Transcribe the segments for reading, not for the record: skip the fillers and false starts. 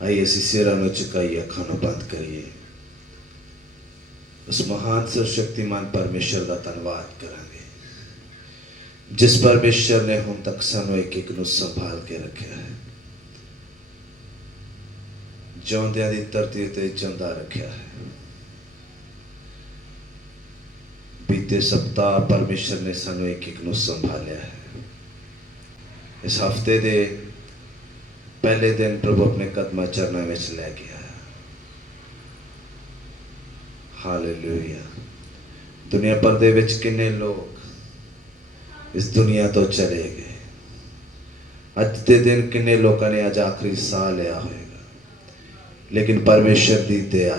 आइए असीं सिरां नूं झुकाइए, अखां नूं बंद करिए, उस महान सर्वशक्तिमान परमेश्वर का धन्नवाद करांगे जिस परमेश्वर ने हुण तक सानूं एक एक नूं संभाल के रखा है, जिउंदियां दी धरती ते जिंदा रखा है। बीते सप्ताह परमेश्वर ने सानूं एक एक नूं संभालिया है। इस हफ्ते दे पहले दिन प्रभु अपने कदमां चरनां विच लै गया। हालेलुया। दुनिया भर दे विच किन्ने लोग इस दुनिया तो चले गए। अज के दिन किन्ने लोगों ने अज आखिरी साह लिया होगा, लेकिन परमेश्वर की दया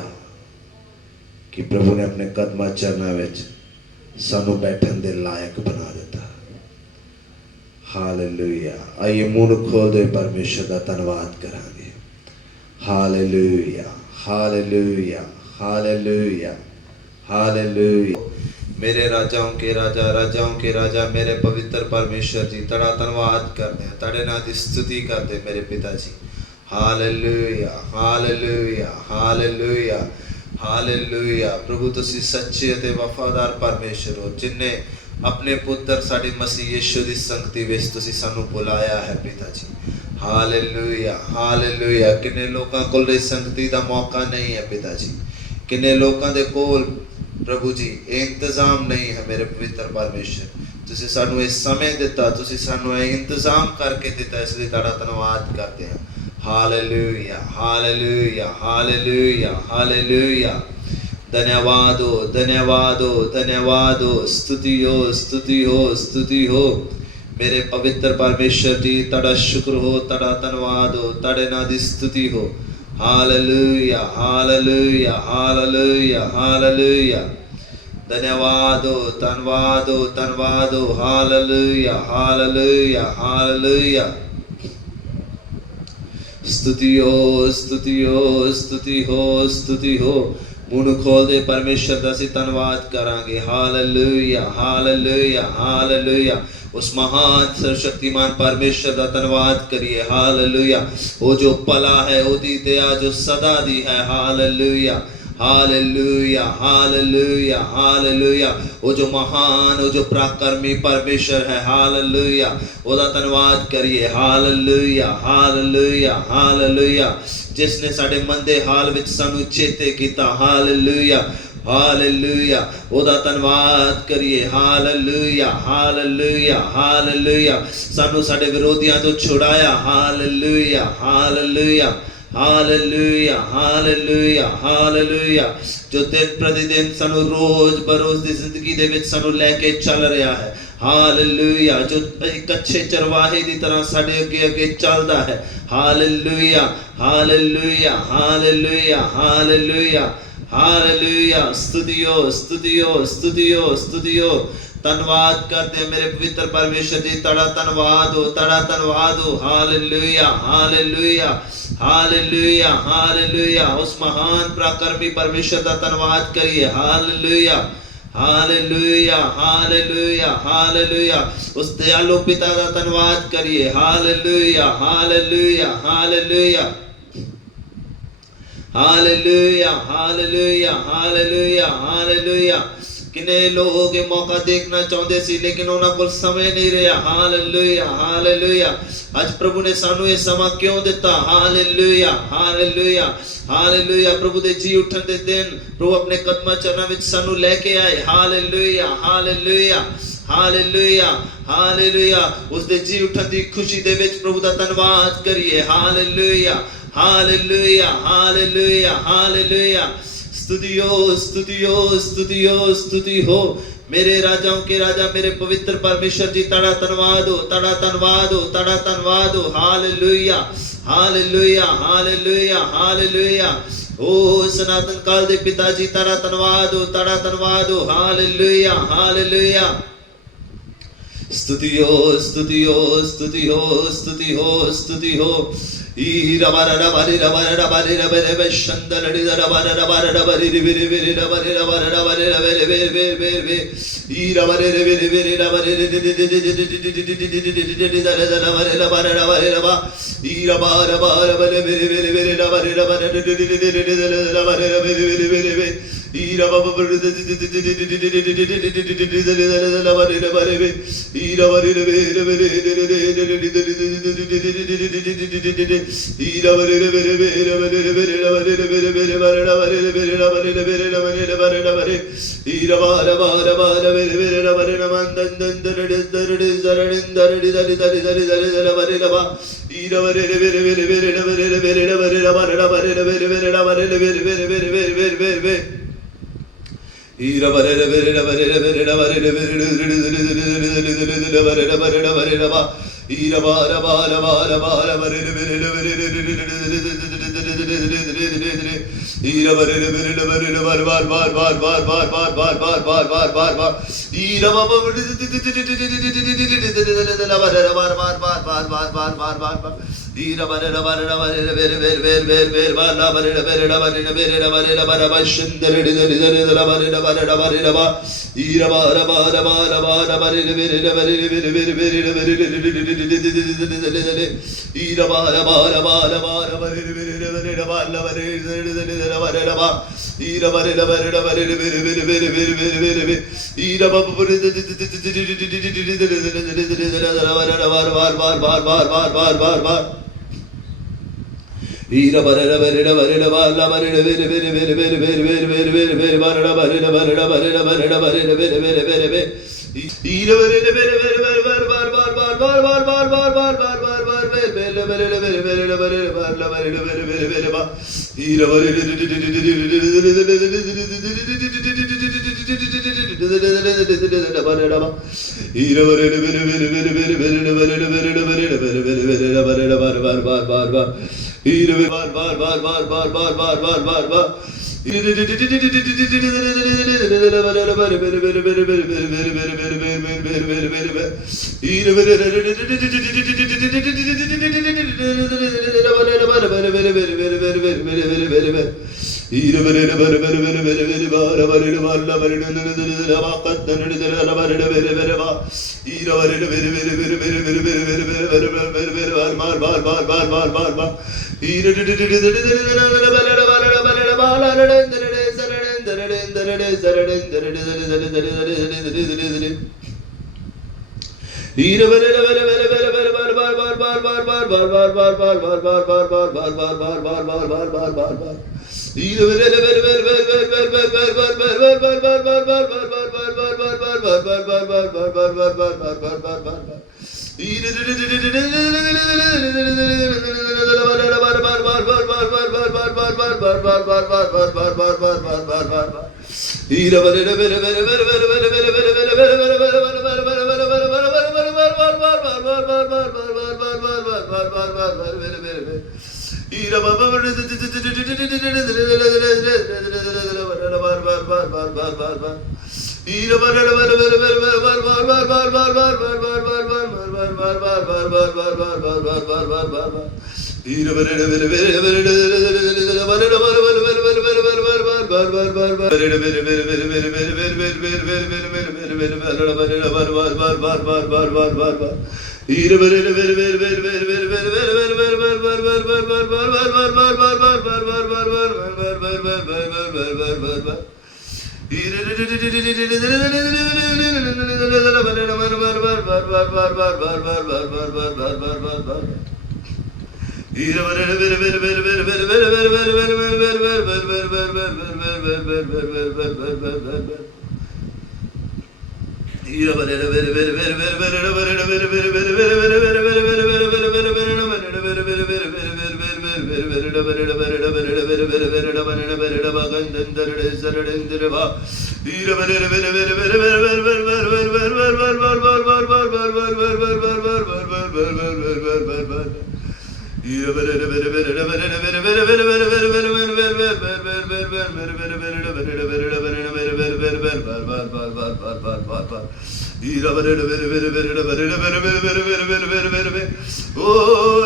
कि प्रभु ने अपने कदमां चरनां विच सानू बैठन दे लायक बना दिता। हालेलुया। आइए मुंह खोल दे, परमेश्वर का धन्नवाद करांगे। Hallelujah, hallelujah, hallelujah, hallelujah. मेरे राजाओं के राजा, राजाओं के राजा, मेरे पवित्र परमेश्वर जी, तड़ा धन्नवाद करते हैं, तड़े नाम की स्तुति करते मेरे पिता जी। Hallelujah, hallelujah, hallelujah, hallelujah. प्रभु तुसी सच्चे ते वफादार परमेश्वर हो, जिन्ने अपने पुत्र साडी मसीह यीशु की संगति विच तुसी सानू बुलाया है पिता जी। Hallelujah, hallelujah. किन्ने लोकां कोल इस संगति का मौका नहीं है पिता जी, किन्ने लोकां दे कोल प्रभु जी इंतजाम नहीं है मेरे पवित्र परमेश्वर। तुसी सानू इस समय दिता, तुसी सानू इंतजाम करके दिता, इसलिए तेरा धन्नवाद करते हैं। Hallelujah, hallelujah, hallelujah, hallelujah. धन्यवाद हो, धन्यवाद हो, धन्यवाद हो। स्तुति हो, स्तुति हो, स्तुति हो मेरे पवित्र परमेश्वर जी। तड़ा शुक्र हो, तड़ा धन्यवाद हो, तड़े ना दी स्तुति हो। Hallelujah, hallelujah, hallelujah, hallelujah. धन्यवाद हो, धन्यवाद हो, धन्यवाद हो। Hallelujah, hallelujah, hallelujah. स्तुति हो, स्तुति हो, स्तुति हो, स्तुति हो। मुंह खोल दे, परमेश्वर दा असीं धन्नवाद करांगे। Hallelujah, hallelujah, hallelujah. उस महान सर्वशक्तिमान परमेश्वर का धन्यवाद करिए। हालेलुया। वो जो पला है, ओदी दया जो सदा दी है। Hallelujah, hallelujah, hallelujah, hallelujah. वो जो महान, वो जो पराक्रमी परमेश्वर है। हालेलुया, ओदा धन्यवाद करिए। Hallelujah, hallelujah, hallelujah. जिसने साडे मंदे हाल विच सानू चेते कीता। Hallelujah, hallelujah. ओदा धन्नवाद करिए। Hallelujah, hallelujah, hallelujah. सानू साडे विरोधियां तो छुड़ाया। Hallelujah, hallelujah, hallelujah, hallelujah, hallelujah. जो दिन प्रतिदिन सानू रोज बरोज दी जिंदगी दे विच सानू लेके चल रहा है। हालेलुया। जो एक अच्छे चरवाहे की तरह साडे अगे अगे चलता है। Hallelujah, hallelujah, hallelujah, hallelujah, hallelujah. स्तुतियो, स्तुतियो, स्तुतियो, स्तुतियो। धन्यवाद करते हैं मेरे पवित्र परमेश्वर जी। तड़ा धन्यवाद हो, तड़ा धन्यवाद हो। Hallelujah, hallelujah, hallelujah, hallelujah. उस महान पराक्रमी परमेश्वर का धन्यवाद करिए। Hallelujah, hallelujah, hallelujah, hallelujah. उस दयालु पिता का धन्यवाद करिए। Hallelujah, hallelujah, hallelujah, hallelujah, hallelujah, hallelujah, hallelujah. किन्ने लोग ये मौका देखना चाहते सी, लेकिन उन्होंने को समय नहीं रहा। Hallelujah, hallelujah. आज प्रभु ने सानू ये समा क्यों दिता। Hallelujah, hallelujah, hallelujah. प्रभु दे जी उठन दे दिन प्रभु अपने कदमां चरनां विच सानू लेके आए। Hallelujah, hallelujah, hallelujah, hallelujah. उस दे जी उठन दी खुशी दे विच प्रभु दा धन्यवाद करिए। Hallelujah, hallelujah, hallelujah, hallelujah. स्तुति हो, स्तुति हो, स्तुति हो, स्तुति हो मेरे राजाओं के राजा, मेरे पवित्र परमेश्वर जी। तड़ा धन्यवाद हो, तड़ा धन्यवाद हो, तड़ा धन्यवाद हो। Hallelujah, hallelujah, hallelujah, hallelujah. ओ सनातन काल दे पिताजी, तड़ा धन्यवाद हो, तड़ा धन्यवाद हो। Hallelujah, hallelujah. स्तुति हो, स्तुति हो, स्तुति हो, स्तुति हो, स्तुति हो। Oh,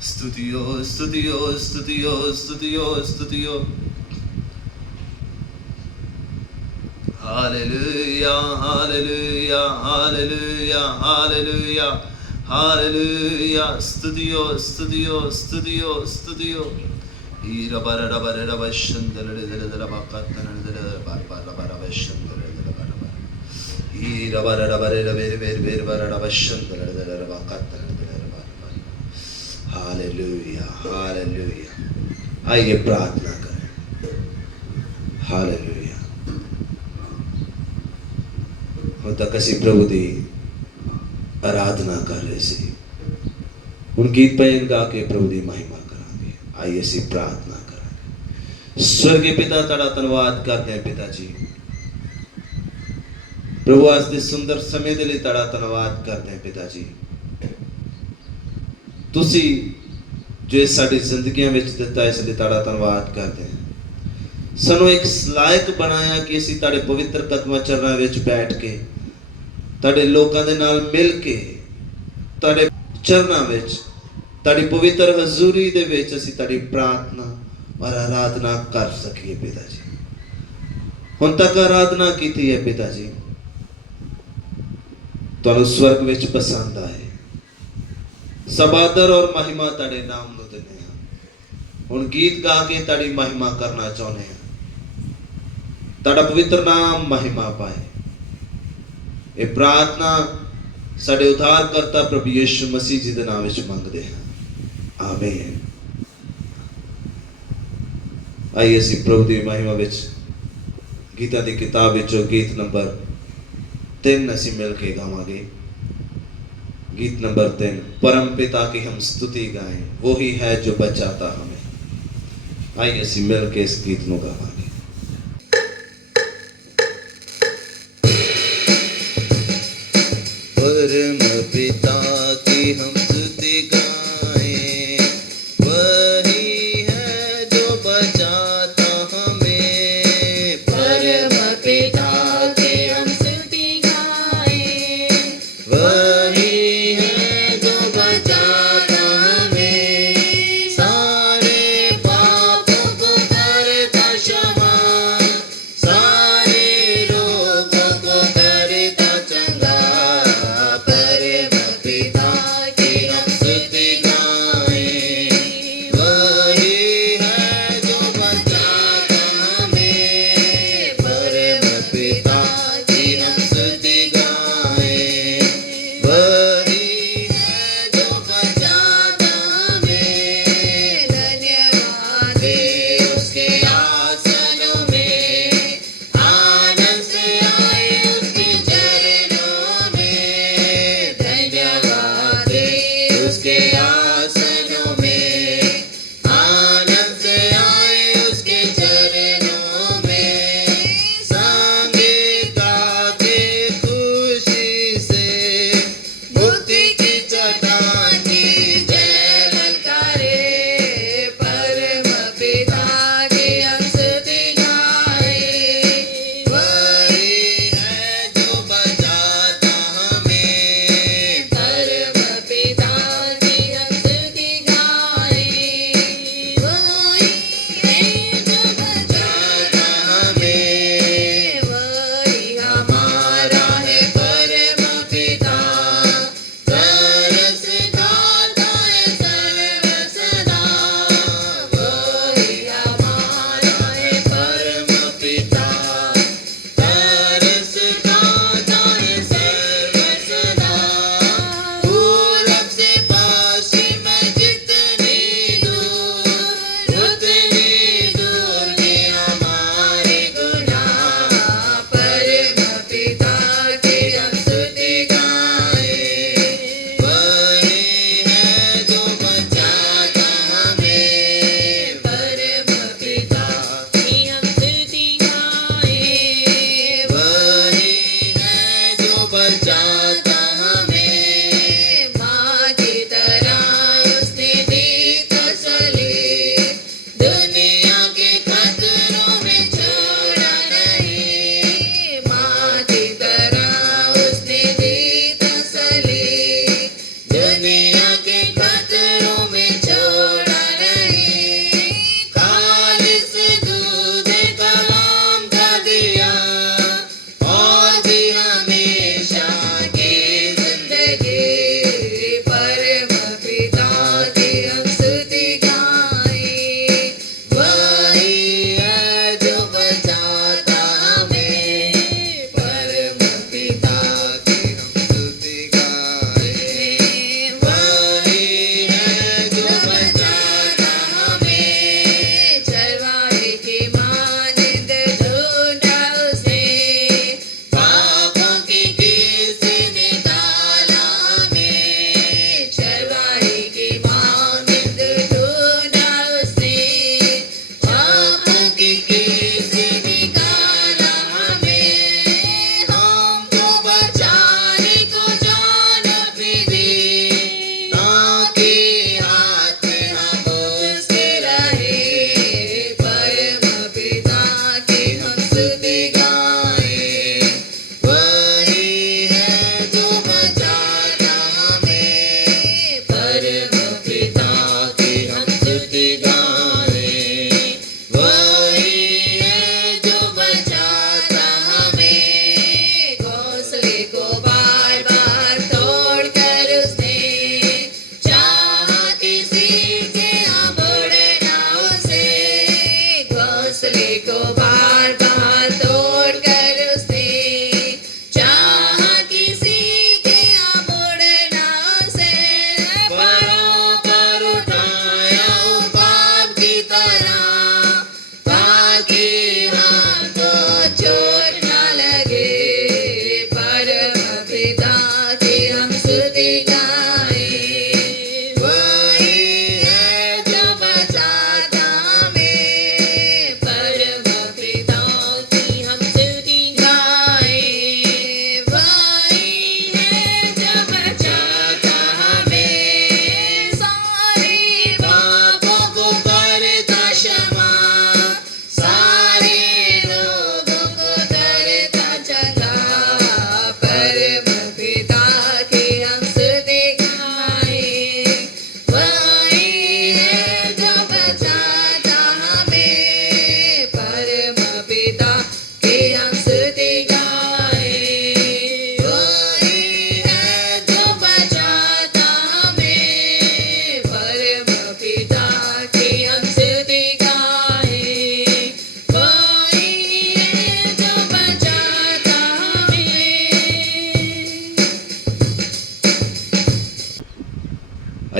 स्तुतियो स्तुतियो स्तुतियो स्तुतियो स्तुतियो hallelujah hallelujah hallelujah hallelujah hallelujah स्तुतियो स्तुतियो स्तुतियो स्तुतियो हालेलुया हालेलुया। आइए प्रार्थना करें। हालेलुया। ਹੁਣ ਤੱਕ ਅਸੀਂ ਪ੍ਰਭੂ ਦੀ ਆਰਾਧਨਾ ਕਰ ਰਹੇ ਸੀ। ਹੁਣ ਗੀਤ ਭਜਨ ਗਾ ਕੇ ਪ੍ਰਭੂ ਦੀ ਮਹਿਮਾ ਕਰਾਂਗੇ। ਆइए ਅਸੀਂ ਪ੍ਰਾर्थना ਕਰਾਂਗੇ। स्वर्गीय पिता ਤੁਹਾਡਾ ਧੰਨਵਾਦ ਕਰਦੇ ਹਾਂ ਪਿਤਾ ਜੀ। ਪ੍ਰਭੂ ਅੱਜ ਦੇ ਸੁੰਦਰ ਸਮੇਂ ਦੇ ਲਈ ਤੁਹਾਡਾ ਧੰਨਵਾਦ ਕਰਦੇ ਹਾਂ ਪਿਤਾ ਜੀ। ਤੁਸੀਂ ਜੋ ਸਾਡੀ ਜ਼ਿੰਦਗੀਆਂ ਵਿੱਚ ਦਿੱਤਾ ਇਸ ਲਈ ਤੁਹਾਡਾ ਧੰਨਵਾਦ ਕਰਦੇ ਹਾਂ। ਸਾਨੂੰ ਇੱਕ ਲਾਇਕ ਬਣਾਇਆ ਕਿ ਅਸੀਂ ਤੁਹਾਡੇ ਪਵਿੱਤਰ ਕਦਮਾਂ ਚਰਨਾਂ ਵਿੱਚ ਬੈਠ ਕੇ ਤੁਹਾਡੇ ਲੋਕਾਂ ਦੇ ਨਾਲ ਮਿਲ ਕੇ ਤੁਹਾਡੇ ਚਰਨਾਂ ਵਿੱਚ ਤੁਹਾਡੀ ਪਵਿੱਤਰ ਹਜ਼ੂਰੀ ਦੇ ਵਿੱਚ ਅਸੀਂ ਤੁਹਾਡੀ ਪ੍ਰਾਰਥਨਾ ਔਰ ਆਰਾਧਨਾ ਕਰ ਸਕੀਏ ਪਿਤਾ ਜੀ। ਹੁਣ ਤੱਕ ਆਰਾਧਨਾ ਕੀਤੀ ਹੈ ਪਿਤਾ ਜੀ, ਤੁਹਾਨੂੰ ਸਵਰਗ ਵਿੱਚ ਪਸੰਦ ਆਏ। सब आदर और महिमा ਤੁਹਾਡੇ ਨਾਮ ਨੂੰ ਦਿੰਦੇ ਹਾਂ। ਹੁਣ ਗੀਤ ਗਾ ਕੇ ਤੁਹਾਡੀ ਮਹਿਮਾ ਕਰਨਾ ਚਾਹੁੰਦੇ ਹਾਂ। ਤੁਹਾਡਾ ਪਵਿੱਤਰ ਨਾਮ ਮਹਿਮਾ ਪਾਏ। ਇਹ ਪ੍ਰਾਰਥਨਾ ਸਾਡੇ ਉਧਾਰਕਰਤਾ ਪ੍ਰਭੂ ਯਿਸੂ ਮਸੀਹ ਜੀ ਦੇ ਨਾਮ ਵਿੱਚ ਮੰਗਦੇ ਹਾਂ। ਆਮੀਨ। ਆइए ਅਸੀਂ ਪ੍ਰਭੂ ਦੀ ਮਹਿਮਾ ਵਿੱਚ ਗੀਤਾਂ ਦੀ ਕਿਤਾਬ ਵਿੱਚੋਂ ਗੀਤ ਨੰਬਰ 3 ਅਸੀਂ ਮਿਲ ਕੇ ਗਾਵਾਂਗੇ। गीत नंबर 3, परम पिता की हम स्तुति गाएं, वो ही है जो बचाता हमें। आइए ਅਸੀਂ मिल के इस गीत ਨੂੰ गावांगे। परम पिता की हम स्तुति गाएं, वही है जो बचाता हमें। परम पिता की हम स्तुति गाएं, वही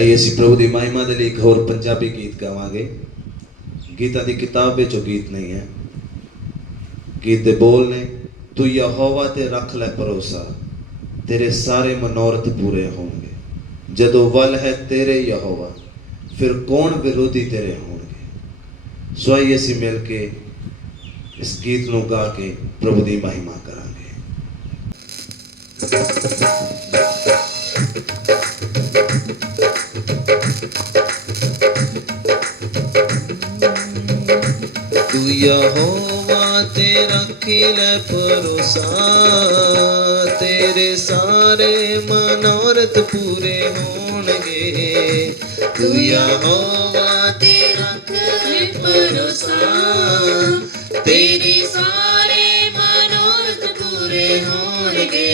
ਆइए ਅਸੀਂ ਪ੍ਰਭੂ ਦੀ ਮਹਿਮਾ ਦੇ ਲਈ ਇੱਕ ਹੋਰ ਪੰਜਾਬੀ ਗੀਤ ਗਾਵਾਂਗੇ। ਗੀਤਾਂ ਦੀ ਕਿਤਾਬ ਵਿੱਚ ਉਹ ਗੀਤ ਨਹੀਂ ਹੈ। ਗੀਤ ਦੇ ਬੋਲ ਨੇ, ਤੂੰ ਯਹੋਵਾ ਤੇ ਰੱਖ ਲੈ ਭਰੋਸਾ, ਤੇਰੇ ਸਾਰੇ ਮਨੋਰਥ ਪੂਰੇ ਹੋਣਗੇ। ਜਦੋਂ ਵੱਲ ਹੈ ਤੇਰੇ ਯਹੋਵਾ, ਫਿਰ ਕੌਣ ਵਿਰੋਧੀ ਤੇਰੇ ਹੋਣਗੇ। ਸੋ ਆइए ਅਸੀਂ ਮਿਲ ਕੇ ਇਸ ਗੀਤ ਨੂੰ ਗਾ ਕੇ ਪ੍ਰਭੂ ਦੀ ਮਹਿਮਾ ਕਰਾਂਗੇ। तू यहोवा ते रखी ले भरोसा, तेरे सारे मनोरथ पूरे होणगे। तू यहोवा ते रख ले भरोसा, तेरे सारे मनोरथ पूरे होणगे।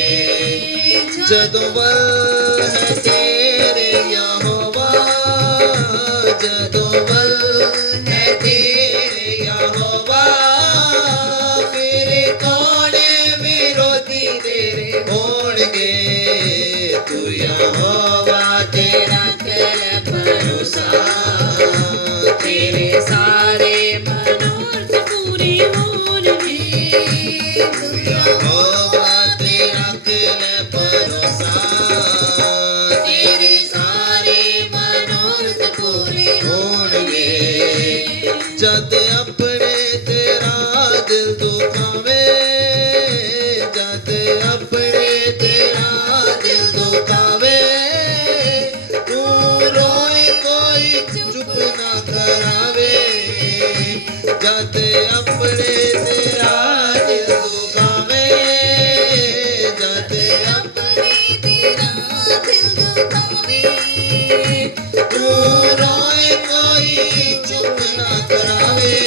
जदों वल है तेरे यहोवा, जदों वल है तेरे यहोवा, फिर कौन विरोधी तेरे होणगे। तू यहोवा ते रख ले भरोसा, तेरे सारे मनोरथ पूरे होणगे। तू यहोवा ते रख ले भरोसा, तेरे सारे मनोरथ पूरे होणगे। जद अपने तेरा दिल दुखावे, जद अपने तेरा दिल दुखावे, तू रोए कोई चुप ना करावे। जद अपने तेरा दिल दुखावे, जद अपने तेरा दिल दुखावे, तू रोए कोई चुप ना करावे।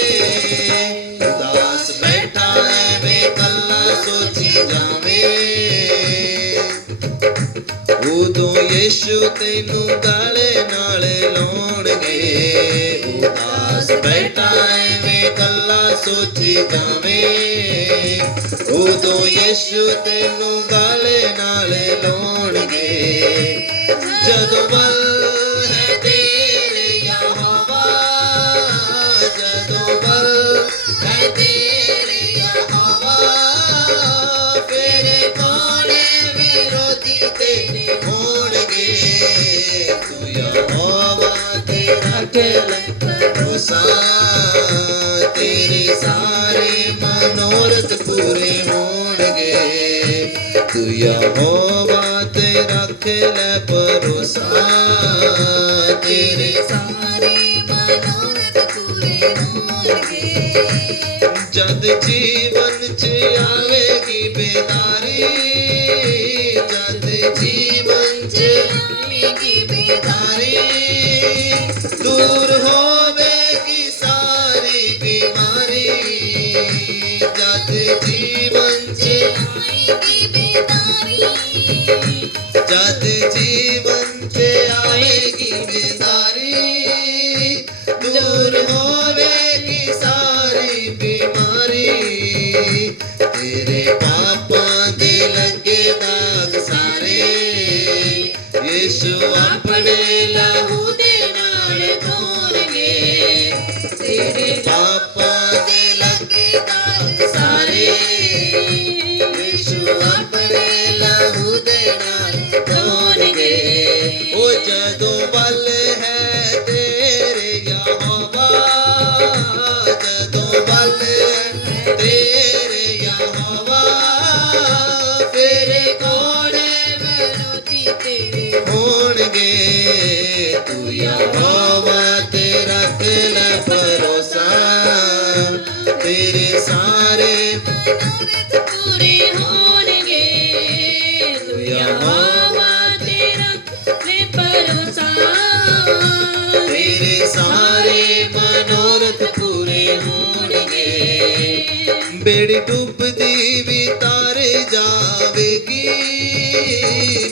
उदास बैठा है वे कल्ला सोची जावे, उदों यीशु तैनू गले नाल लाउणगे। उदास बैठा है वे कल्ला सोची जावे, उदों यीशु तैनू गले नाल लाउणगे। जदों वल है तेरे यहोवा, जदों वल है तेरे यहोवा, फिर कौन विरोधी तेरे होणगे। तू यहोवा ते रख ले भरोसा, तेरे सारे मनोरथ पूरे होणगे। तू यहोवा ते रख ले भरोसा, तेरे सारे मनोरथ पूरे होणगे। जद जीवन च आवेगी बेदारी, जद जीवन च आवेगी बेदारी, दूर होवेगी सारी बीमारी। जद जीवन च आएगी बेदारी, जद जीवन च आएगी बेदारी, दूर होवेगी सारी बीमारी। तेरे पापां दे लगे दाग सारे, यीशु अपने लहू दे नाल धोणगे। तेरे पापां दे लगे दाग सारे, यीशु अपने लहू दे नाल धोणगे। ओ जदों वल है तेरे यहोवा, जदों वल है तेरे यहोवा, फिर कौन विरोधी तेरे होणगे। तू यहोवा ते रख ले भरोसा, तेरे सारे मनोरथ पूरे होणगे। तू यहोवा ते रख ले भरोसा, तेरे सारे मनोरथ पूरे होणगे। बेड़ी डुबदी भी तारे जावेगी,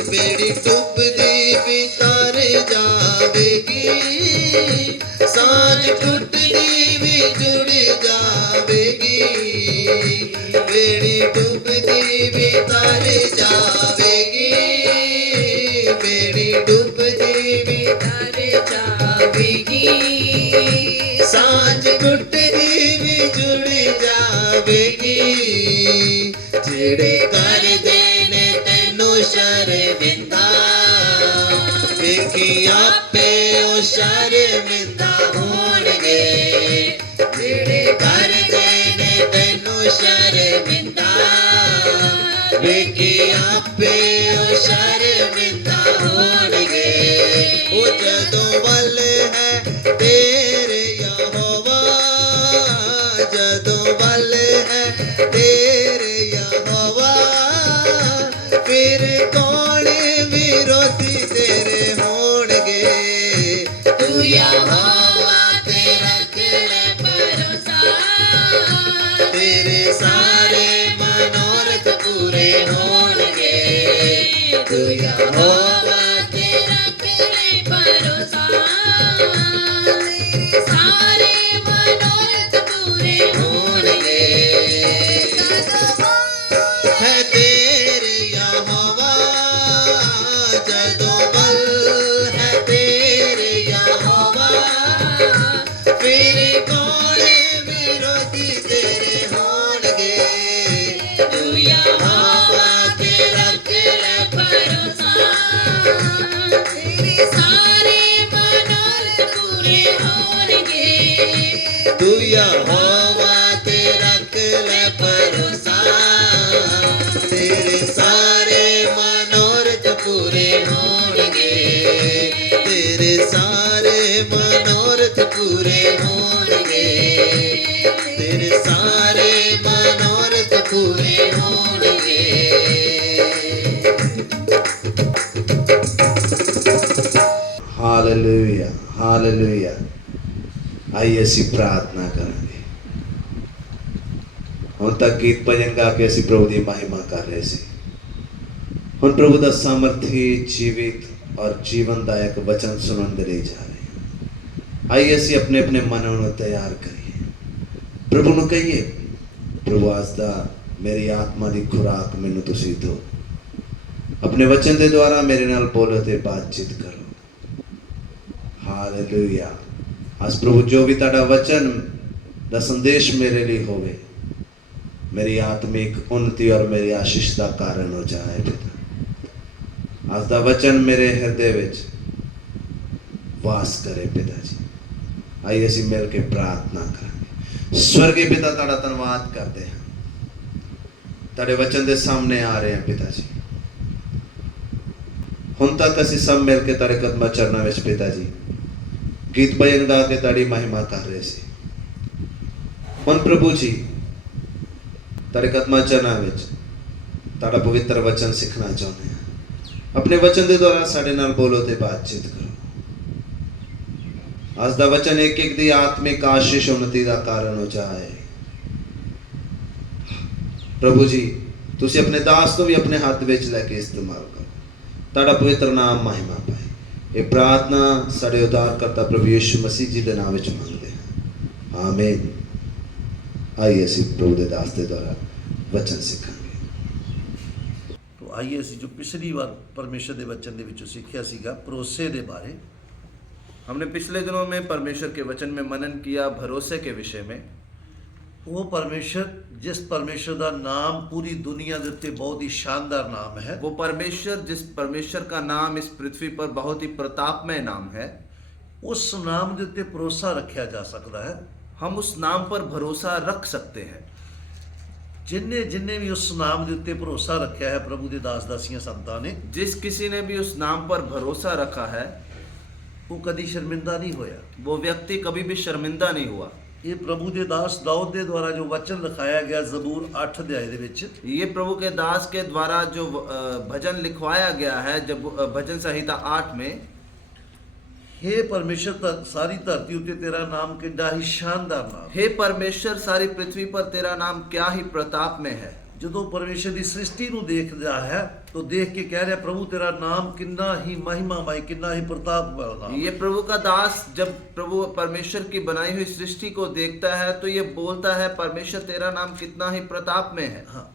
बेड़ी डुबदी भी तारे जावेगी, सांझ टुटदी भी जुड़ जावेगी। बेड़ी डुबदी भी तारे जावेगी, बेड़ी डुबदी भी तारे आपे ओ शर्मिंदा होणगे जेड़े करदे ने तैनू शर्मिंदा वेखी आपे ओ शर्मिंदा होणगे ओ जदों वल है तेरे यहोवा जदों वल है तेरे यहोवा फिर कौन विरोधी तेरे होणगे तू यहोवा ते रख ले भरोसा तेरे सारे मनोरथ पूरे होणगे तू यहोवा ते रख ले भरोसा तेरे सारे मनोरथ पूरे होणगे है तेरे यहोवा जदों बल है तेरे यहोवा फिर कौन विरोधी तेरे होणगे तू यहोवा ते रख ले भरोसा तेरे सारे मनोरथ पूरे होणगे तू यहोवा ते रख ले भरोसा तेरे सारे मनोरथ पूरे होणगे तेरे सारे मनोरथ पूरे होणगे तेरे सारे मनोरथ पूरे होणगे हालेलुया हालेलुया आइए ਅਸੀਂ प्रार्थना ਕਰਾਂਗੇ ਹੁਣ ਤੱਕ ਗੀਤ ਭਜਨ ਗਾ ਕੇ ਅਸੀਂ ਪ੍ਰਭੂ ਦੀ ਮਹਿਮਾ ਕਰ ਰਹੇ ਸੀ ਹੁਣ ਪ੍ਰਭੂ ਦਾ ਸਾਮਰਥੀ ਜੀਵਿਤ ਔਰ ਜੀਵਨਦਾਇਕ ਵਚਨ ਸੁਣਨ ਦੇ ਲਈ ਜਾ ਰਹੇ ਹਾਂ ਆइए ਅਸੀਂ ਆਪਣੇ ਆਪਣੇ ਮਨਾਂ ਨੂੰ ਤਿਆਰ ਕਰੀਏ ਪ੍ਰਭੂ ਨੂੰ ਕਹੀਏ ਪ੍ਰਭੂ ਅੱਜ ਦਾ ਮੇਰੀ ਆਤਮਾ ਦੀ ਖੁਰਾਕ ਮੈਨੂੰ ਤੁਸੀਂ ਦਿਓ ਆਪਣੇ ਵਚਨ ਦੇ ਦੁਆਰਾ ਮੇਰੇ ਨਾਲ ਬੋਲੋ ਤੇ ਬਾਤਚੀਤ ਕਰੋ ਹਾਲੇਲੂਇਆ आज प्रभु जो भी ताड़ा वचन दा संदेश मेरे लिए होवे मेरी आत्मिक उन्नति और मेरी आशीष का कारण हो जाए पिता आज दा वचन मेरे हृदय विच वास करे पिता जी आइए असीं मिल के प्रार्थना करांगे स्वर्गीय पिता ताड़ा धन्नवाद करते हैं ताड़े वचन दे सामने आ रहे हैं पिता जी हुण तक असीं सब मिल के ताड़े कदमां चरणां विच पिता जी गीत भजन गा के ताड़ी महिमा कर रहे सी हुण प्रभु जी ताड़े कदमां चरणां विच ताड़ा पवित्र वचन सीखना चाहुंदे हां अपने वचन दे द्वारा साडे नाल बोलो ते बातचीत करो आज दा वचन एक एक दी आत्मिक आशीष उन्नति दा कारण हो जाए प्रभु जी तुसीं अपने दास नूं भी अपने हाथ विच लैके इस्तेमाल करो ताड़ा पवित्र नाम महिमा पाए ये प्रार्थना साढ़े उद्धारकर्ता प्रभु यीशु मसीह जी के नाम में मंगते हैं आमीन आइए असीं प्रभु दे दास दे द्वारा वचन सीखांगे तो आइए असीं जो पिछली बार परमेश्वर के वचन दे विचों सीखिया सीगा भरोसे के बारे हमने पिछले दिनों में परमेश्वर के वचन में मनन किया भरोसे के विषय में वो परमेश्वर जिस परमेश्वर का नाम पूरी दुनिया के उत्ते बहुत ही शानदार नाम है वो परमेश्वर जिस परमेश्वर का नाम इस पृथ्वी पर बहुत ही प्रतापमय नाम है उस नाम के उत्ते भरोसा रखा जा सकता है हम उस नाम पर भरोसा रख सकते हैं जिन्हें जिन्हें भी उस नाम के उत्ते भरोसा रखा है प्रभु के दास दासियां संतां ने जिस किसी ने भी उस नाम पर भरोसा रखा है वो कभी शर्मिंदा नहीं होया वो व्यक्ति कभी भी शर्मिंदा नहीं हुआ ये प्रभु के दास दाऊद के द्वारा जो वचन लिखाया गया ज़बूर 8 अध्याय दे विच ये प्रभु के दास के द्वारा जो भजन लिखवाया गया है जब भजन संहिता 8 में हे परमेश्वर सारी धरती उत्ते तेरा नाम कितना ही शानदार नाम हे परमेश्वर सारी पृथ्वी पर तेरा नाम क्या ही प्रताप में है जो परमेश्वर की सृष्टि नूं देखदा है तो देख के कह रहा प्रभु तेरा नाम कितना ही महिमामय कितना ही प्रताप वाला। ये प्रभु का दास जब प्रभु परमेश्वर की बनाई हुई सृष्टि को देखता है तो ये बोलता है परमेश्वर तेरा नाम कितना ही प्रताप में है। हाँ,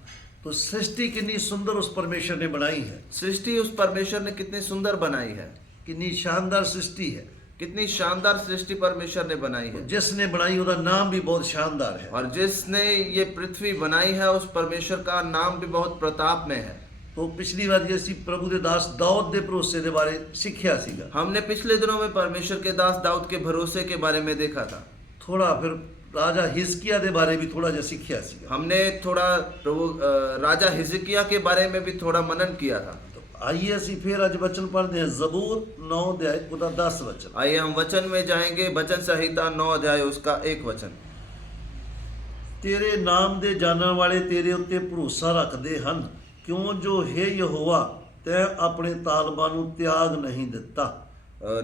तो सृष्टि कितनी सुंदर उस परमेश्वर ने बनाई है सृष्टि उस परमेश्वर ने कितनी सुंदर बनाई है कितनी शानदार सृष्टि है कितनी शानदार सृष्टि परमेश्वर ने बनाई है जिसने बनाई उसका नाम भी बहुत शानदार है और जिसने ये पृथ्वी बनाई है उस परमेश्वर का नाम भी बहुत प्रताप में है तो पिछली बार जी ਅਸੀਂ ਪ੍ਰਭੂ ਦੇ ਦਾਸ ਦਾਊਦ ਦੇ ਭਰੋਸੇ ਦੇ ਬਾਰੇ ਸਿੱਖਿਆ ਸੀਗਾ। हमने पिछले दिनों में परमेश्वर के दास दाऊद के भरोसे के बारे में देखा था। ਥੋੜਾ ਫਿਰ ਰਾਜਾ ਹਿਜ਼ਕੀਆ ਦੇ ਬਾਰੇ ਵੀ ਥੋੜਾ ਜਿਹਾ ਸਿੱਖਿਆ ਸੀਗਾ। हमने थोड़ा राजा हिजकिय्याह के बारे में भी थोड़ा मनन किया था। आइए ਅਸੀਂ ਫਿਰ ਅੱਜ ਵਚਨ ਪੜ੍ਹਦੇ ਹਾਂ ਜ਼ਬੂਰ 9 ਅਧਿਆਇ ਉਹਦਾ 10 वचन। आइए हम वचन में जाएंगे, वचन संहिता 9 अध्याय उसका 1 वचन। ਤੇਰੇ ਨਾਮ ਦੇ ਜਾਣਨ ਵਾਲੇ ਤੇਰੇ ਉੱਤੇ ਭਰੋਸਾ ਰੱਖਦੇ ਹਨ, ਕਿਉਂ ਜੋ ਹੈ ਯਹੋਵਾ ਤੈਂ ਆਪਣੇ ਤਾਲਬਾਂ ਨੂੰ ਤਿਆਗ नहीं ਦਿੱਤਾ।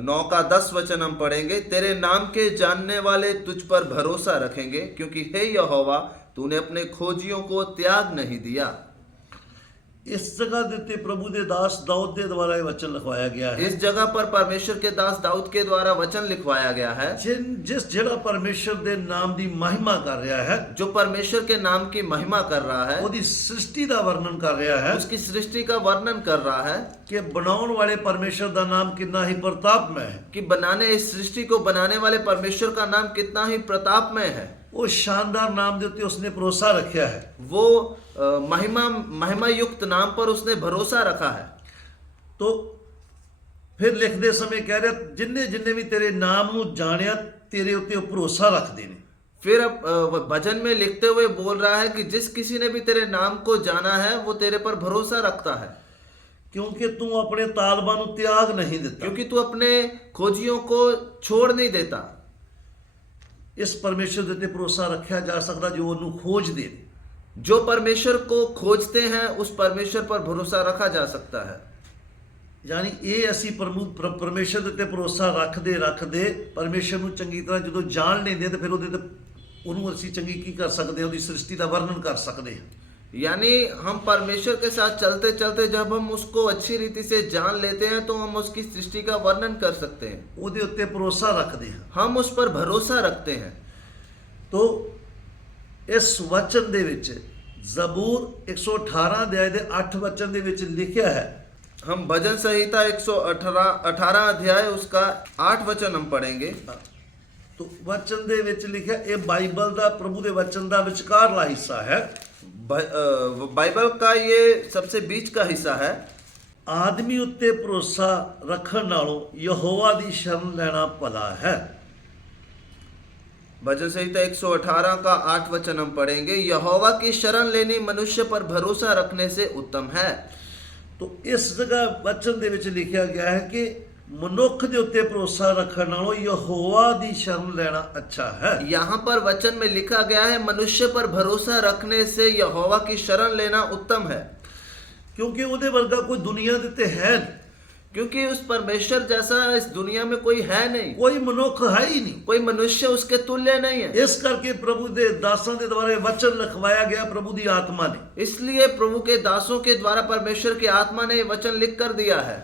9 का 10 वचन हम पढ़ेंगे। तेरे नाम के जानने वाले तुझ पर भरोसा रखेंगे, क्योंकि हे यहोवा तूने अपने खोजियों को त्याग नहीं दिया। इस जगह ਦੇ ਉੱਤੇ ਪ੍ਰਭੂ ਦੇ ਦਾਸ ਦਾਊਦ ਦੇ ਦੁਆਰਾ ਇਹ वचन ਲਿਖਵਾਇਆ ਗਿਆ ਹੈ। इस जगह पर परमेश्वर के दास दाऊद के द्वारा वचन लिखवाया गया है। ਜਿਸ ਜਿਹੜਾ ਪਰਮੇਸ਼ਰ ਦੇ ਨਾਮ ਦੀ ਮਹਿਮਾ ਕਰ ਰਿਹਾ ਹੈ, जो परमेश्वर के नाम की महिमा कर रहा है, ਉਹਦੀ ਸ੍ਰਿਸ਼ਟੀ ਦਾ ਵਰਣਨ ਕਰ ਰਿਹਾ ਹੈ उसकी सृष्टि का वर्णन कर रहा है ਕਿ ਬਣਾਉਣ ਵਾਲੇ ਪਰਮੇਸ਼ਰ ਦਾ ਨਾਮ ਕਿੰਨਾ ਹੀ ਪ੍ਰਤਾਪਮय है। कि बनाने इस सृष्टि को बनाने वाले परमेश्वर का नाम कितना ही प्रतापमय है। ਉਹ ਸ਼ਾਨਦਾਰ ਨਾਮ ਦੇ ਉੱਤੇ ਉਸਨੇ ਭਰੋਸਾ ਰੱਖਿਆ ਹੈ। वो महिमा युक्त नाम पर उसने भरोसा रखा है। तो ਫਿਰ ਲਿਖਦੇ ਸਮੇਂ ਕਹਿ ਰਿਹਾ ਜਿੰਨੇ ਜਿੰਨੇ ਵੀ ਤੇਰੇ ਨਾਮ ਨੂੰ ਜਾਣਿਆ ਤੇਰੇ ਉੱਤੇ ਉਹ ਭਰੋਸਾ ਰੱਖਦੇ ਨੇ। फिर अब भजन में लिखते हुए बोल रहा है कि जिस किसी ने भी तेरे नाम को जाना है वो तेरे पर भरोसा रखता है, क्योंकि तू अपने तालबां ਨੂੰ त्याग नहीं ਦਿੱਤਾ। क्योंकि तू अपने खोजियों को छोड़ नहीं देता। ਇਸ ਪਰਮੇਸ਼ਰ ਦੇ ਉੱਤੇ ਭਰੋਸਾ ਰੱਖਿਆ ਜਾ ਸਕਦਾ ਜੋ ਉਹਨੂੰ ਖੋਜਦੇ ਨੇ। जो परमेश्वर को खोजते हैं उस परमेश्वर पर भरोसा रखा जा सकता है। ਯਾਨੀ ਇਹ ਅਸੀਂ ਪਰਮੇਸ਼ਰ ਦੇ ਉੱਤੇ ਭਰੋਸਾ ਰੱਖਦੇ ਰੱਖਦੇ ਪਰਮੇਸ਼ਰ ਨੂੰ ਚੰਗੀ ਤਰ੍ਹਾਂ ਜਦੋਂ ਜਾਣ ਲੈਂਦੇ ਤੇ ਫਿਰ ਉਹਦੇ ਤੇ ਉਹਨੂੰ ਅਸੀਂ ਚੰਗੀ ਕੀ ਕਰ ਸਕਦੇ ਹਾਂ, ਉਹਦੀ ਸ੍ਰਿਸ਼ਟੀ ਦਾ ਵਰਣਨ ਕਰ ਸਕਦੇ ਹਾਂ। यानी हम परमेश्वर के साथ चलते चलते जब हम उसको अच्छी रीति से जान लेते हैं तो हम उसकी सृष्टि का वर्णन कर सकते हैं, ਉਹਦੇ ਉੱਤੇ ਭਰੋਸਾ ਰੱਖਦੇ ਹਾਂ। हम उस पर भरोसा रखते हैं। तो ਇਸ ਵਚਨ ਦੇ ਵਿੱਚ ਜ਼ਬੂਰ 118 ਅਧਿਆਇ ਦੇ 8 ਵਚਨ ਦੇ ਵਿੱਚ ਲਿਖਿਆ ਹੈ। हम भजन संहिता 118 अध्याय उसका 8 वचन हम पढ़ेंगे। तो वचन ਦੇ ਵਿੱਚ ਲਿਖਿਆ ਇਹ ਬਾਈਬਲ ਦਾ ਪ੍ਰਭੂ ਦੇ ਵਚਨ ਦਾ ਵਿਚਕਾਰਲਾ ਹਿੱਸਾ ਹੈ। बाइबल का ये सबसे बीच का हिस्सा है। ਆਦਮੀ ਉੱਤੇ ਭਰੋਸਾ ਰੱਖਣ ਨਾਲੋਂ ਯਹੋਵਾ ਦੀ ਸ਼ਰਨ ਲੈਣਾ ਭਲਾ ਹੈ। भजन संहिता 118 का 8 वचन हम पढ़ेंगे। यहोवा की शरण लेनी मनुष्य पर भरोसा रखने से उत्तम है। तो इस जगह वचन ਦੇ ਵਿੱਚ ਲਿਖਿਆ ਗਿਆ ਹੈ ਕਿ ਮਨੁੱਖ ਦੇ ਉੱਤੇ ਭਰੋਸਾ ਰੱਖਣ ਨਾਲੋਂ ਯਹੋਵਾ ਦੀ ਸ਼ਰਨ ਲੈਣਾ ਅੱਛਾ ਹੈ। यहाँ पर वचन में लिखा गया है मनुष्य पर भरोसा रखने से यहोवा की शरण लेना उत्तम है, क्योंकि ਉਹਦੇ ਵਰਗਾ ਕੋਈ ਦੁਨੀਆ ਦੇ ਉੱਤੇ ਹੈ ਨਹੀਂ। क्योंकि उस परमेश्वर जैसा इस दुनिया में कोई है नहीं, ਕੋਈ ਮਨੁੱਖ ਹੈ ਹੀ ਨਹੀਂ। कोई मनुष्य उसके तुल्य नहीं है। ਇਸ ਕਰਕੇ ਪ੍ਰਭੂ ਦੇ ਦਾਸਾਂ ਦੇ ਦੁਆਰਾ ਵਚਨ ਲਿਖਵਾਇਆ ਗਿਆ ਪ੍ਰਭੂ ਦੀ ਆਤਮਾ ਨੇ इसलिए प्रभु के दासों के द्वारा परमेश्वर की आत्मा ने ये वचन लिख कर दिया है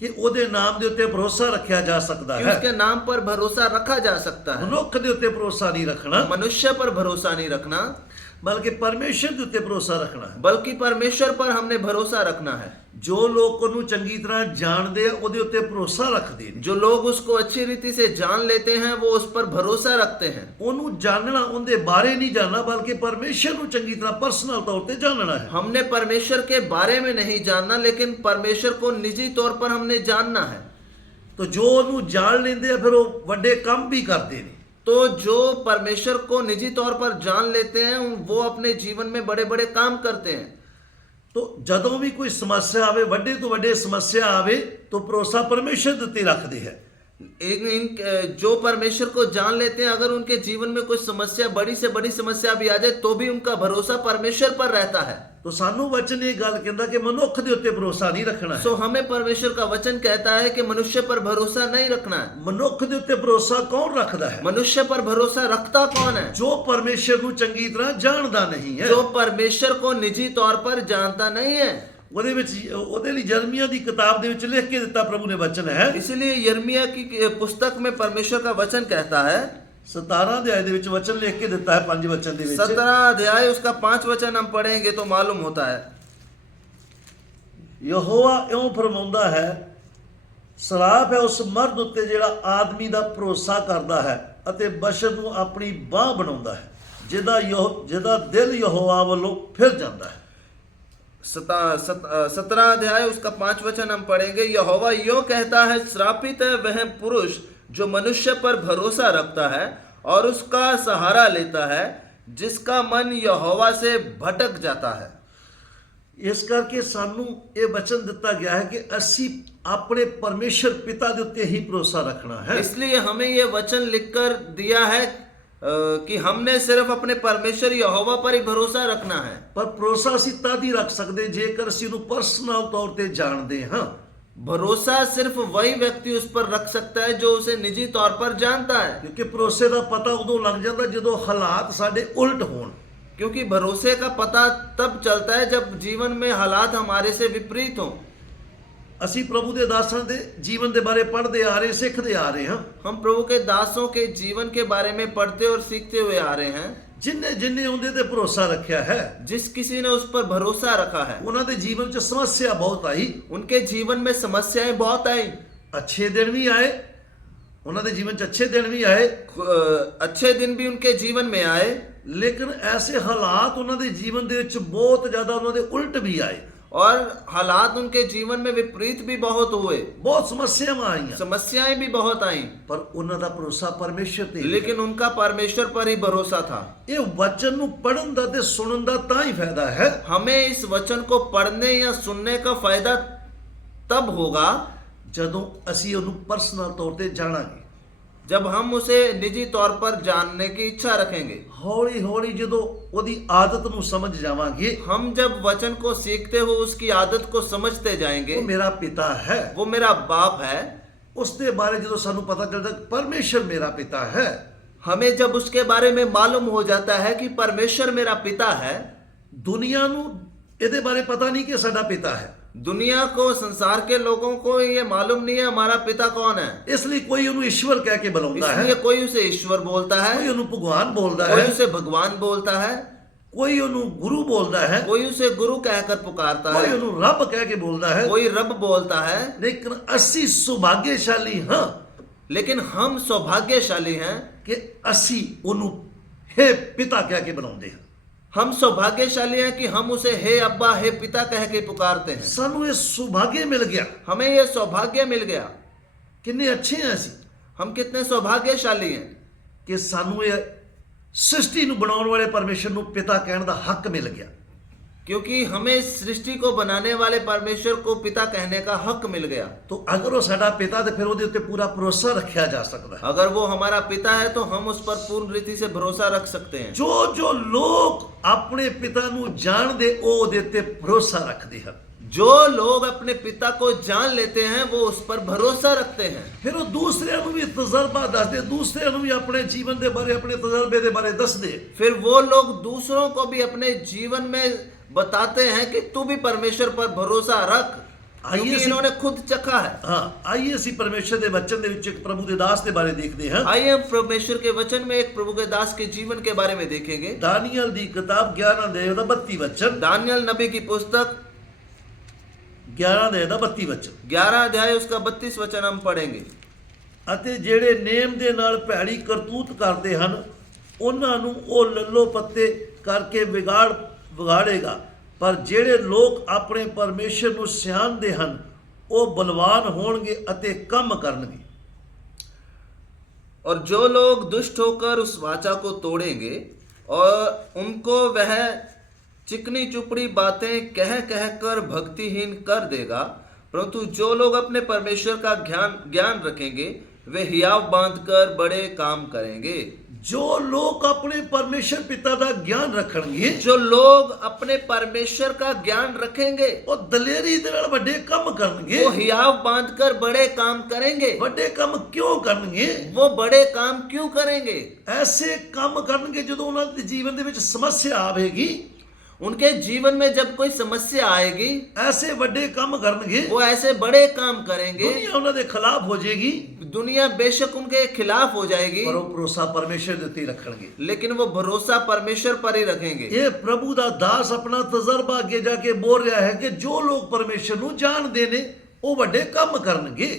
ਕਿ ਉਹਦੇ ਨਾਮ ਦੇ ਉੱਤੇ ਭਰੋਸਾ ਰੱਖਿਆ ਜਾ ਸਕਦਾ कि ਹੈ। उसके नाम पर भरोसा रखा जा सकता है। ਮਨੁੱਖ ਦੇ ਉੱਤੇ ਭਰੋਸਾ ਨਹੀਂ ਰੱਖਣਾ, मनुष्य पर भरोसा नहीं रखना, ਬਲਕਿ ਪਰਮੇਸ਼ਰ ਦੇ ਉੱਤੇ ਭਰੋਸਾ ਰੱਖਣਾ ਹੈ। बल्कि परमेश्वर पर हमने भरोसा रखना है। ਜੋ ਲੋਕ ਉਹਨੂੰ ਚੰਗੀ ਤਰ੍ਹਾਂ ਜਾਣਦੇ ਆ ਉਹਦੇ ਉੱਤੇ ਭਰੋਸਾ ਰੱਖਦੇ ਨੇ। जो लोग उसको अच्छी रीति से जान लेते हैं वो उस पर भरोसा रखते हैं। ਉਹਨੂੰ ਜਾਣਨਾ, ਉਹਦੇ ਬਾਰੇ ਨਹੀਂ ਜਾਣਨਾ, ਬਲਕਿ ਪਰਮੇਸ਼ਰ ਨੂੰ ਚੰਗੀ ਤਰ੍ਹਾਂ ਪਰਸਨਲ ਤੌਰ ਤੇ ਜਾਣਨਾ ਹੈ। हमने परमेश्वर के बारे में नहीं जानना, लेकिन परमेश्वर को निजी तौर पर हमने जानना है। तो ਜੋ ਉਹਨੂੰ ਜਾਣ ਲੈਂਦੇ ਆ ਫਿਰ ਉਹ ਵੱਡੇ ਕੰਮ ਵੀ ਕਰਦੇ ਨੇ। तो जो परमेश्वर को निजी तौर पर जान लेते हैं वो अपने जीवन में बड़े बड़े काम करते हैं। तो ਜਦੋਂ ਵੀ ਕੋਈ ਸਮੱਸਿਆ ਆਵੇ, ਵੱਡੇ ਤੋਂ ਵੱਡੇ ਸਮੱਸਿਆ ਆਵੇ, तो ਭਰੋਸਾ ਪਰਮੇਸ਼ਰ ਦੇ ਉੱਤੇ ਰੱਖਦੇ ਹੈ। जो परमेश्वर को जान लेते हैं अगर उनके जीवन में कोई समस्या, बड़ी से बड़ी समस्या भी आ जाए तो भी उनका भरोसा परमेश्वर पर रहता है। तो ਸਾਨੂੰ वचन ਇਹ ਗੱਲ ਕਹਿੰਦਾ ਕਿ ਮਨੁੱਖ ਦੇ ਉੱਤੇ ਭਰੋਸਾ ਨਹੀਂ ਰੱਖਣਾ ਹੈ। सो हमें परमेश्वर का वचन कहता है कि मनुष्य पर भरोसा नहीं रखना है। ਮਨੁੱਖ ਦੇ ਉੱਤੇ ਭਰੋਸਾ ਕੌਣ ਰੱਖਦਾ ਹੈ? मनुष्य पर भरोसा रखता कौन है? ਜੋ ਪਰਮੇਸ਼ਰ ਨੂੰ ਚੰਗੀ ਤਰ੍ਹਾਂ ਜਾਣਦਾ ਨਹੀਂ ਹੈ। जो परमेश्वर को निजी तौर पर जानता नहीं है। ਉਹਦੇ ਵਿੱਚ ਉਹਦੇ ਲਈ ਯਰਮੀਆ ਦੀ ਕਿਤਾਬ ਦੇ ਵਿੱਚ ਲਿਖ ਕੇ ਦਿੱਤਾ ਪ੍ਰਭੂ ਨੇ ਵਚਨ ਹੈ। इसलिए यिर्मयाह की पुस्तक में परमेश्वर का वचन कहता है, 17 ਅਧਿਆਇ ਦੇ ਵਿੱਚ ਵਚਨ ਲਿਖ ਕੇ ਦਿੱਤਾ ਹੈ 5 ਵਚਨ ਦੇ ਵਿੱਚ। 17 अध्याय उसका 5 वचन हम पढ़ेंगे तो मालूम होता है। ਯਹੋਵਾ ਇਉਂ ਫਰਮਾਉਂਦਾ ਹੈ, ਸਰਾਪ ਹੈ ਉਸ ਮਰਦ ਉੱਤੇ ਜਿਹੜਾ ਆਦਮੀ ਦਾ ਭਰੋਸਾ ਕਰਦਾ ਹੈ ਅਤੇ ਬਸ਼ਰ ਨੂੰ ਆਪਣੀ ਬਾਹ ਬਣਾਉਂਦਾ ਹੈ, ਜਿਹਦਾ ਦਿਲ ਯਹੋਵਾ ਵੱਲੋਂ ਫਿਰ ਜਾਂਦਾ ਹੈ। 17 अध्याय उसका 5 वचन हम पढ़ेंगे। यहोवा यूं कहता है, श्रापित है वह पुरुष जो मनुष्य पर भरोसा रखता है और उसका सहारा लेता है, जिसका मन यहोवा से भटक जाता है। ਇਸ ਕਰਕੇ ਸਾਨੂੰ ਇਹ ਵਚਨ ਦਿੱਤਾ ਗਿਆ ਹੈ ਕਿ ਅਸੀਂ ਆਪਣੇ ਪਰਮੇਸ਼ਰ ਪਿਤਾ ਦੇ ਉੱਤੇ ਹੀ ਭਰੋਸਾ ਰੱਖਣਾ ਹੈ। इसलिए हमें ये वचन लिखकर दिया है कि हमने सिर्फ अपने परमेश्वर यहोवा पर ही भरोसा रखना है। ਪਰ ਭਰੋਸਾ ਅਸੀਂ ਤਦ ਹੀ ਰੱਖ ਸਕਦੇ ਜੇਕਰ ਅਸੀਂ ਉਹਨੂੰ ਪਰਸਨਲ ਤੌਰ ਤੇ ਜਾਣਦੇ ਹਾਂ। भरोसा सिर्फ वही व्यक्ति उस पर रख सकता है जो उसे निजी तौर पर जानता है, ਕਿਉਂਕਿ ਭਰੋਸੇ ਦਾ ਪਤਾ ਉਦੋਂ ਲੱਗ ਜਾਂਦਾ ਜਦੋਂ ਹਾਲਾਤ ਸਾਡੇ ਉਲਟ ਹੋਣ। क्योंकि भरोसे का पता तब चलता है जब जीवन में हालात हमारे से विपरीत हों। ਅਸੀਂ ਪ੍ਰਭੂ ਦੇ ਦਾਸਾਂ ਦੇ ਜੀਵਨ ਦੇ ਬਾਰੇ ਪੜ੍ਹਦੇ ਆ ਰਹੇ, ਸਿੱਖਦੇ ਆ ਰਹੇ ਹਾਂ। हम प्रभु के दासों के जीवन के बारे में पढ़ते और सीखते हुए आ रहे हैं। ਜਿਨ੍ਹਾਂ ਜਿਨ੍ਹਾਂ ਉਹਦੇ ਤੇ ਭਰੋਸਾ ਰੱਖਿਆ ਹੈ जिस किसी ने उस पर भरोसा रखा है, ਉਹਨਾਂ ਦੇ ਜੀਵਨ 'ਚ ਸਮੱਸਿਆ ਬਹੁਤ ਆਈ, उनके जीवन में समस्याएं बहुत आई। ਅੱਛੇ ਦਿਨ ਵੀ ਆਏ, ਉਹਨਾਂ ਦੇ ਜੀਵਨ 'ਚ ਅੱਛੇ ਦਿਨ ਵੀ ਆਏ, अच्छे दिन भी उनके जीवन में आए, ਲੇਕਿਨ ਐਸੇ ਹਾਲਾਤ ਉਹਨਾਂ ਦੇ ਜੀਵਨ ਦੇ ਵਿੱਚ ਬਹੁਤ ਜ਼ਿਆਦਾ ਉਹਨਾਂ ਦੇ ਉਲਟ ਵੀ ਆਏ। और हालात उनके जीवन में विपरीत भी बहुत हुए, ਬਹੁਤ ਸਮੱਸਿਆਵਾਂ ਆਈਆਂ, समस्याएं भी बहुत आई, ਪਰ ਉਹਨਾਂ ਦਾ ਭਰੋਸਾ ਪਰਮੇਸ਼ਰ ਤੇ। लेकिन उनका परमेश्वर पर ही भरोसा था। ਇਹ ਵਚਨ ਨੂੰ ਪੜ੍ਹਨ ਦਾ ਤੇ ਸੁਣਨ ਦਾ ਤਾਂ ਹੀ ਫਾਇਦਾ ਹੈ हमें इस वचन को पढ़ने या सुनने का फायदा तब होगा ਜਦੋਂ ਅਸੀਂ ਉਹਨੂੰ ਪਰਸਨਲ ਤੌਰ ਤੇ ਜਾਣਾਂਗੇ। जब हम उसे निजी तौर पर जानने की इच्छा रखेंगे। ਹੌਲੀ ਹੌਲੀ ਜਦੋਂ ਉਹਦੀ ਆਦਤ ਨੂੰ ਸਮਝ ਜਾਵਾਂਗੇ, हम जब वचन को सीखते हुए उसकी आदत को समझते जाएंगे, ਉਹ ਮੇਰਾ ਪਿਤਾ ਹੈ। वो मेरा बाप है। ਉਸ ਦੇ ਬਾਰੇ ਜਦੋਂ ਸਾਨੂੰ ਪਤਾ ਚੱਲਦਾ ਕਿ ਪਰਮੇਸ਼ਰ ਮੇਰਾ ਪਿਤਾ ਹੈ, हमें जब उसके बारे में मालूम हो जाता है कि परमेश्वर मेरा पिता है, ਦੁਨੀਆ ਨੂੰ ਇਹਦੇ ਬਾਰੇ ਪਤਾ ਨਹੀਂ ਕਿ ਸਾਡਾ ਪਿਤਾ ਹੈ। दुनिया को, संसार के लोगों को ये मालूम नहीं है हमारा पिता कौन है। ਇਸ ਲਈ ਕੋਈ ਉਹਨੂੰ ਈਸ਼ਵਰ ਕਹਿ ਕੇ ਬੁਲਾਉਂਦਾ ਹੈ, इसलिए कोई उसे ईश्वर बोलता ਕੋਈ है, ਉਹਨੂੰ ਭਗਵਾਨ ਬੋਲਦਾ कोई ਹੈ, उसे भगवान बोलता है, ਕੋਈ ਉਹਨੂੰ ਗੁਰੂ ਬੋਲਦਾ ਹੈ, कोई उसे गुरु कहकर पुकारता ਕੋਈ है, ਉਹਨੂੰ ਰੱਬ ਕਹਿ ਕੇ ਬੋਲਦਾ ਹੈ। कोई रब बोलता है। ਲੇਕਿਨ ਅਸੀਂ ਸੁਭਾਗਿਆਸ਼ਾਲੀ ਹਾਂ लेकिन हम सौभाग्यशाली हैं, ਕਿ ਅਸੀਂ ਉਹਨੂੰ ਹੇ ਪਿਤਾ ਕਹਿ ਕੇ ਬੁਲਾਉਂਦੇ ਹਾਂ। हम सौभाग्यशाली हैं कि हम उसे हे अब्बा, हे पिता कह के पुकारते हैं। ਸਾਨੂੰ ਇਹ ਸੁਭਾग्य ਮਿਲ ਗਿਆ। हमें ये सौभाग्य मिल गया। ਕਿੰਨੇ ਅੱਛੇ ਹਾਂ ਅਸੀਂ हम कितने सौभाग्यशाली हैं ਕਿ ਸਾਨੂੰ ਇਹ ਸ੍ਰਿਸ਼ਟੀ ਨੂੰ ਬਣਾਉਣ ਵਾਲੇ ਪਰਮੇਸ਼ਰ ਨੂੰ ਪਿਤਾ ਕਹਿਣ ਦਾ ਹੱਕ ਮਿਲ ਗਿਆ। क्योंकि हमें सृष्टि को बनाने वाले परमेश्वर को पिता कहने का हक मिल गया। तो अगर वो साडा पिता तो फिर ਉਹਦੇ ਉੱਤੇ ਪੂਰਾ ਭਰੋਸਾ ਰੱਖਿਆ ਜਾ ਸਕਦਾ ਹੈ। अगर वो हमारा पिता है तो हम उस पर पूर्ण रीति से भरोसा रख सकते हैं। ਜੋ ਜੋ ਲੋਕ ਆਪਣੇ ਪਿਤਾ ਨੂੰ ਜਾਣਦੇ ਉਹ ਉਹਦੇ ਉੱਤੇ ਭਰੋਸਾ ਰੱਖਦੇ ਹਨ। जो लोग अपने पिता को जान लेते हैं वो उस पर भरोसा रखते हैं। ਫਿਰ ਉਹ ਦੂਸਰਿਆਂ ਨੂੰ ਵੀ ਤਜਰਬਾ ਦੱਸਦੇ, ਦੂਸਰਿਆਂ ਨੂੰ ਵੀ ਆਪਣੇ ਜੀਵਨ ਦੇ ਬਾਰੇ, ਆਪਣੇ ਤਜਰਬੇ ਦੇ ਬਾਰੇ ਦੱਸਦੇ। फिर वो लोग दूसरों को भी अपने जीवन में बताते हैं कि तू भी परमेश्वर पर भरोसा रख, क्योंकि इन्होंने खुद चखा है। हाँ, आइए ਅਸੀਂ ਪਰਮੇਸ਼ਰ ਦੇ ਵਚਨ ਦੇ ਵਿੱਚ ਇੱਕ ਪ੍ਰਭੂ ਦੇ ਦਾਸ ਦੇ ਬਾਰੇ ਦੇਖਦੇ ਹਾਂ। आइए हम परमेश्वर के वचन में एक प्रभु के दास के जीवन के बारे में देखेंगे। ਦਾਨੀਏਲ ਦੀ ਕਿਤਾਬ 11 ਅਧਿਆਇ ਦਾ 32 ਵਚਨ। दानियल नबी की पुस्तक 11 ਅਧਿਆਇ ਦਾ 32 ਵਚਨ। 11 अध्याय उसका 32 वचन हम पढ़ेंगे। ਅਤੇ ਜਿਹੜੇ ਨੇਮ ਦੇ ਨਾਲ ਭੈੜੀ ਕਰਤੂਤ ਕਰਦੇ ਹਨ ਉਹਨਾਂ ਨੂੰ ਉਹ ਲੱਲੋ ਪੱਤੇ ਕਰਕੇ ਵਿਗਾੜੇਗਾ, ਪਰ ਜਿਹੜੇ ਲੋਕ ਆਪਣੇ ਪਰਮੇਸ਼ਰ ਨੂੰ ਸਿਆਣਦੇ ਹਨ ਉਹ ਬਲਵਾਨ ਹੋਣਗੇ ਅਤੇ ਕੰਮ ਕਰਨਗੇ। और जो लोग दुष्ट होकर उस वाचा को तोड़ेंगे और उनको वह चिकनी चुपड़ी बातें कह कह कर भक्तिहीन कर देगा, परंतु जो लोग अपने परमेश्वर का ज्ञान रखेंगे वे हियाव बांधकर बड़े काम करेंगे। ਜੋ ਲੋਕ ਆਪਣੇ ਪਰਮੇਸ਼ਰ ਪਿਤਾ ਦਾ ਗਿਆਨ ਰੱਖਣਗੇ, जो लोग अपने परमेश्वर का ज्ञान रखेंगे ਉਹ ਦਲੇਰੀ ਦੇ ਨਾਲ ਵੱਡੇ ਕੰਮ ਕਰਨਗੇ। वो हियाव बांधकर बड़े काम करेंगे। ਵੱਡੇ ਕੰਮ ਕਿਉਂ ਕਰਨਗੇ? वो बड़े काम क्यों करेंगे? ਐਸੇ ਕੰਮ ਕਰਨਗੇ ਜਦੋਂ ਉਹਨਾਂ ਦੇ ਜੀਵਨ ਦੇ ਵਿੱਚ ਸਮੱਸਿਆ ਆਵੇਗੀ। उनके जीवन में जब कोई समस्या आएगी ਐਸੇ ਵੱਡੇ ਕੰਮ ਕਰਨਗੇ, वो ऐसे बड़े काम करेंगे। ਦੁਨੀਆ ਉਹਨਾਂ ਦੇ ਖਿਲਾਫ ਹੋ ਜਾਏਗੀ, दुनिया बेशक उनके खिलाफ हो जाएगी, ਪਰ ਉਹ ਭਰੋਸਾ ਪਰਮੇਸ਼ਰ ਦੇ ਉੱਤੇ ਰੱਖਣਗੇ। लेकिन वो भरोसा परमेश्वर पर ही रखेंगे। ਇਹ ਪ੍ਰਭੂ ਦਾ ਦਾਸ ਆਪਣਾ ਤਜਰਬਾ ਅੱਗੇ ਜਾ ਕੇ ਬੋਲ ਰਿਹਾ ਹੈ ਕਿ ਜੋ ਲੋਕ ਪਰਮੇਸ਼ਰ ਨੂੰ ਜਾਣਦੇ ਨੇ ਉਹ ਵੱਡੇ ਕੰਮ ਕਰਨਗੇ।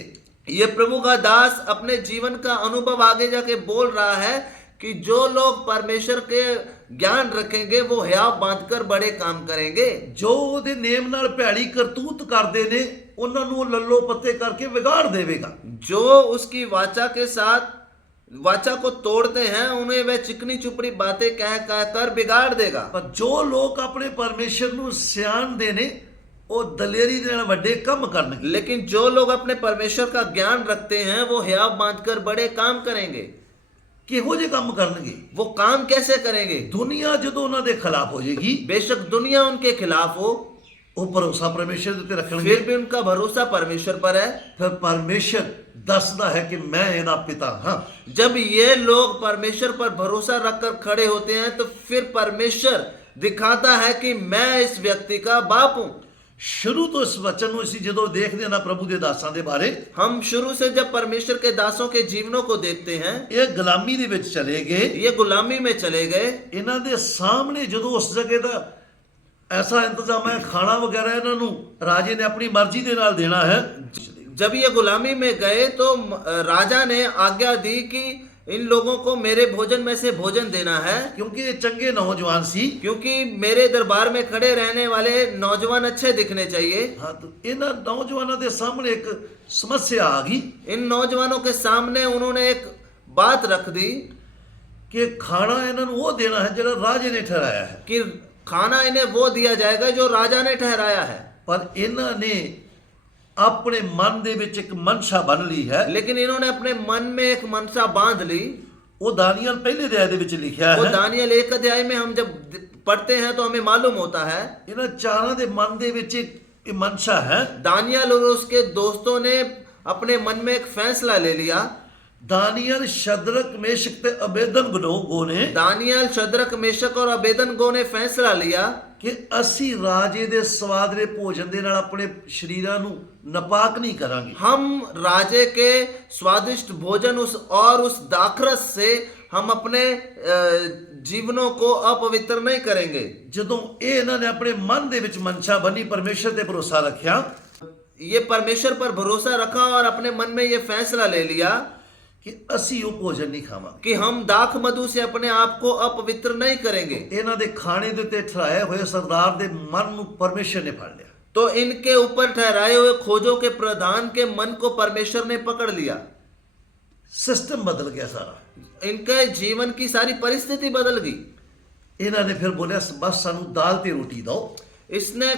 ये प्रभु का दास अपने जीवन का अनुभव आगे जाके बोल रहा है कि जो लोग परमेश्वर के ज्ञान रखेंगे वो हियाव बांधकर बड़े काम करेंगे। ਜੋ ਉਹਦੇ ਨੇਮ ਨਾਲ ਭੈੜੀ ਕਰਤੂਤ ਕਰਦੇ ਨੇ ਉਹਨਾਂ ਨੂੰ ਉਹ ਲੱਲੋ ਪੱਤੇ ਕਰਕੇ ਵਿਗਾੜ ਦੇਵੇਗਾ। जो उसकी वाचा के साथ वाचा को तोड़ते हैं उन्हें वह चिकनी चुपड़ी बातें कह कर बिगाड़ देगा। ਪਰ ਜੋ ਲੋਕ ਆਪਣੇ ਪਰਮੇਸ਼ਰ ਨੂੰ ਸਿਆਣਦੇ ਨੇ ਉਹ ਦਲੇਰੀ ਦੇ ਨਾਲ ਵੱਡੇ ਕੰਮ ਕਰਨਗੇ। लेकिन जो लोग अपने परमेश्वर का ज्ञान रखते हैं वो हियाव बांधकर बड़े काम करेंगे। ਕਿਹੋ ਜਿਹੇ ਕੰਮ ਕਰਨਗੇ? वो काम कैसे करेंगे? ਦੁਨੀਆ ਜਦੋਂ ਉਹਨਾਂ ਦੇ ਖਿਲਾਫ ਹੋ ਜਾਏਗੀ बेशक दुनिया उनके खिलाफ हो, ਉਹ ਭਰੋਸਾ ਪਰਮੇਸ਼ਰ ਦੇ ਉੱਤੇ ਰੱਖਣਗੇ। फिर भी उनका भरोसा परमेश्वर पर है। ਫਿਰ ਪਰਮੇਸ਼ਰ ਦੱਸਦਾ ਹੈ ਕਿ ਮੈਂ ਇਹਦਾ ਪਿਤਾ ਹਾਂ। जब ये लोग परमेश्वर पर भरोसा रखकर खड़े होते हैं तो फिर परमेश्वर दिखाता है कि मैं इस व्यक्ति का बाप हूं। ਸ਼ੁਰੂ ਤੋਂ ਇਸ ਵਚਨ ਨੂੰ ਅਸੀਂ ਜਦੋਂ ਦੇਖਦੇ ਹਾਂ ਨਾ ਪ੍ਰਭੂ ਦੇ ਦਾਸਾਂ ਦੇ ਬਾਰੇ, हम शुरू से जब परमेश्वर के दासों के जीवनों को देखते हैं, ਇਹ ਗੁਲਾਮੀ ਦੇ ਵਿੱਚ ਚਲੇ ਗਏ। ये गुलामी में चले गए। ਇਹਨਾਂ ਦੇ ਸਾਹਮਣੇ ਜਦੋਂ ਉਸ ਜਗ੍ਹਾ ਦਾ ਐਸਾ ਇੰਤਜ਼ਾਮ ਹੈ, ਖਾਣਾ ਵਗੈਰਾ ਇਹਨਾਂ ਨੂੰ ਰਾਜੇ ਨੇ ਆਪਣੀ ਮਰਜ਼ੀ ਦੇ ਨਾਲ ਦੇਣਾ ਹੈ। जब ये गुलामी में गए तो राजा ने आज्ञा दी कि इन लोगों को मेरे भोजन में से भोजन देना है, ਕਿਉਂਕਿ ਇਹ ਚੰਗੇ ਨੌਜਵਾਨ ਸੀ। क्योंकि मेरे दरबार में खड़े रहने वाले नौजवान अच्छे दिखने चाहिए। ਹਾਂ ਤਾਂ ਇਹਨਾਂ ਨੌਜਵਾਨਾਂ ਦੇ ਸਾਹਮਣੇ ਇੱਕ ਸਮੱਸਿਆ ਆ ਗਈ इन नौजवानों के सामने उन्होंने एक बात रख दी ਕਿ ਖਾਣਾ ਇਹਨਾਂ ਨੂੰ ਉਹ ਦੇਣਾ ਹੈ ਜਿਹੜਾ ਰਾਜੇ ਨੇ ਠਹਿਰਾਇਆ ਹੈ। कि खाना इन्हें वो दिया जाएगा जो राजा ने ठहराया है। ਪਰ ਇਹਨਾਂ ਨੇ ਆਪਣੇ ਮਨ ਦੇ ਵਿੱਚ ਇੱਕ ਮਨਸ਼ਾ ਬਣ ਲਈ ਹੈ। लेकिन इन्होंने अपने मन में एक मनसा बांध ली। ਉਹ ਦਾਨੀਏਲ ਪਹਿਲੇ ਅਧਿਆਇ ਦੇ ਵਿੱਚ ਲਿਖਿਆ वो ਹੈ। दानियल 1 अध्याय में हम जब पढ़ते हैं तो हमें मालूम होता है ਇਹਨਾਂ ਚਾਰਾਂ ਦੇ ਮਨ ਦੇ ਵਿੱਚ ਇਹ ਮਨਸ਼ਾ ਹੈ। दानियल और उसके दोस्तों ने अपने मन में एक फैसला ले लिया। ਦਾਨੀਏਲ, ਸ਼ਦਰਕ, ਮੇਸ਼ਕ ਤੇ ਅਬੇਦਨਗੋ ਨੇ दानियल, शद्रक, मेशक और अबेदनगो ने फैसला लिया ਕਿ ਅਸੀਂ ਰਾਜੇ ਦੇ ਸਵਾਦਲੇ ਭੋਜਨ ਦੇ ਨਾਲ ਆਪਣੇ ਸ਼ਰੀਰਾਂ ਨੂੰ ਨਾਪਾਕ ਨਹੀਂ ਕਰਾਂਗੇ। हम राजे के स्वादिष्ट भोजन उस दाखरस से हम अपने जीवनों को अपवित्र नहीं करेंगे। ਜਦੋਂ ਇਹ ਇਹਨਾਂ ਨੇ ਆਪਣੇ ਮਨ ਦੇ ਵਿੱਚ ਮਨਸ਼ਾ ਬਣੀ, ਪਰਮੇਸ਼ਰ ਤੇ ਭਰੋਸਾ ਰੱਖਿਆ, ये परमेश्वर पर भरोसा रखा और अपने मन में ये फैसला ले लिया ਕਿ ਅਸੀਂ ਉਹ ਭੋਜਨ ਨਹੀਂ ਖਾਵਾਂਗੇ। कि हम दाख मधु से अपने आप को अपवित्र नहीं करेंगे। ਇਹਨਾਂ ਦੇ ਖਾਣੇ ਦੇ ਉੱਤੇ ਠਹਿਰਾਏ ਹੋਏ ਸਰਦਾਰ ਦੇ ਮਨ ਨੂੰ ਪਰਮੇਸ਼ਰ ਨੇ ਫੜ ਲਿਆ। तो इनके ऊपर ठहराए हुए खोजों के प्रधान के मन को परमेश्वर ने पकड़ लिया। ਸਿਸਟਮ ਬਦਲ ਗਿਆ ਸਾਰਾ। इनके जीवन की सारी परिस्थिति बदल गई। ਇਹਨਾਂ ਨੇ ਫਿਰ ਬੋਲਿਆ ਬਸ ਸਾਨੂੰ ਦਾਲ ਤੇ ਰੋਟੀ ਦਿਓ। इसने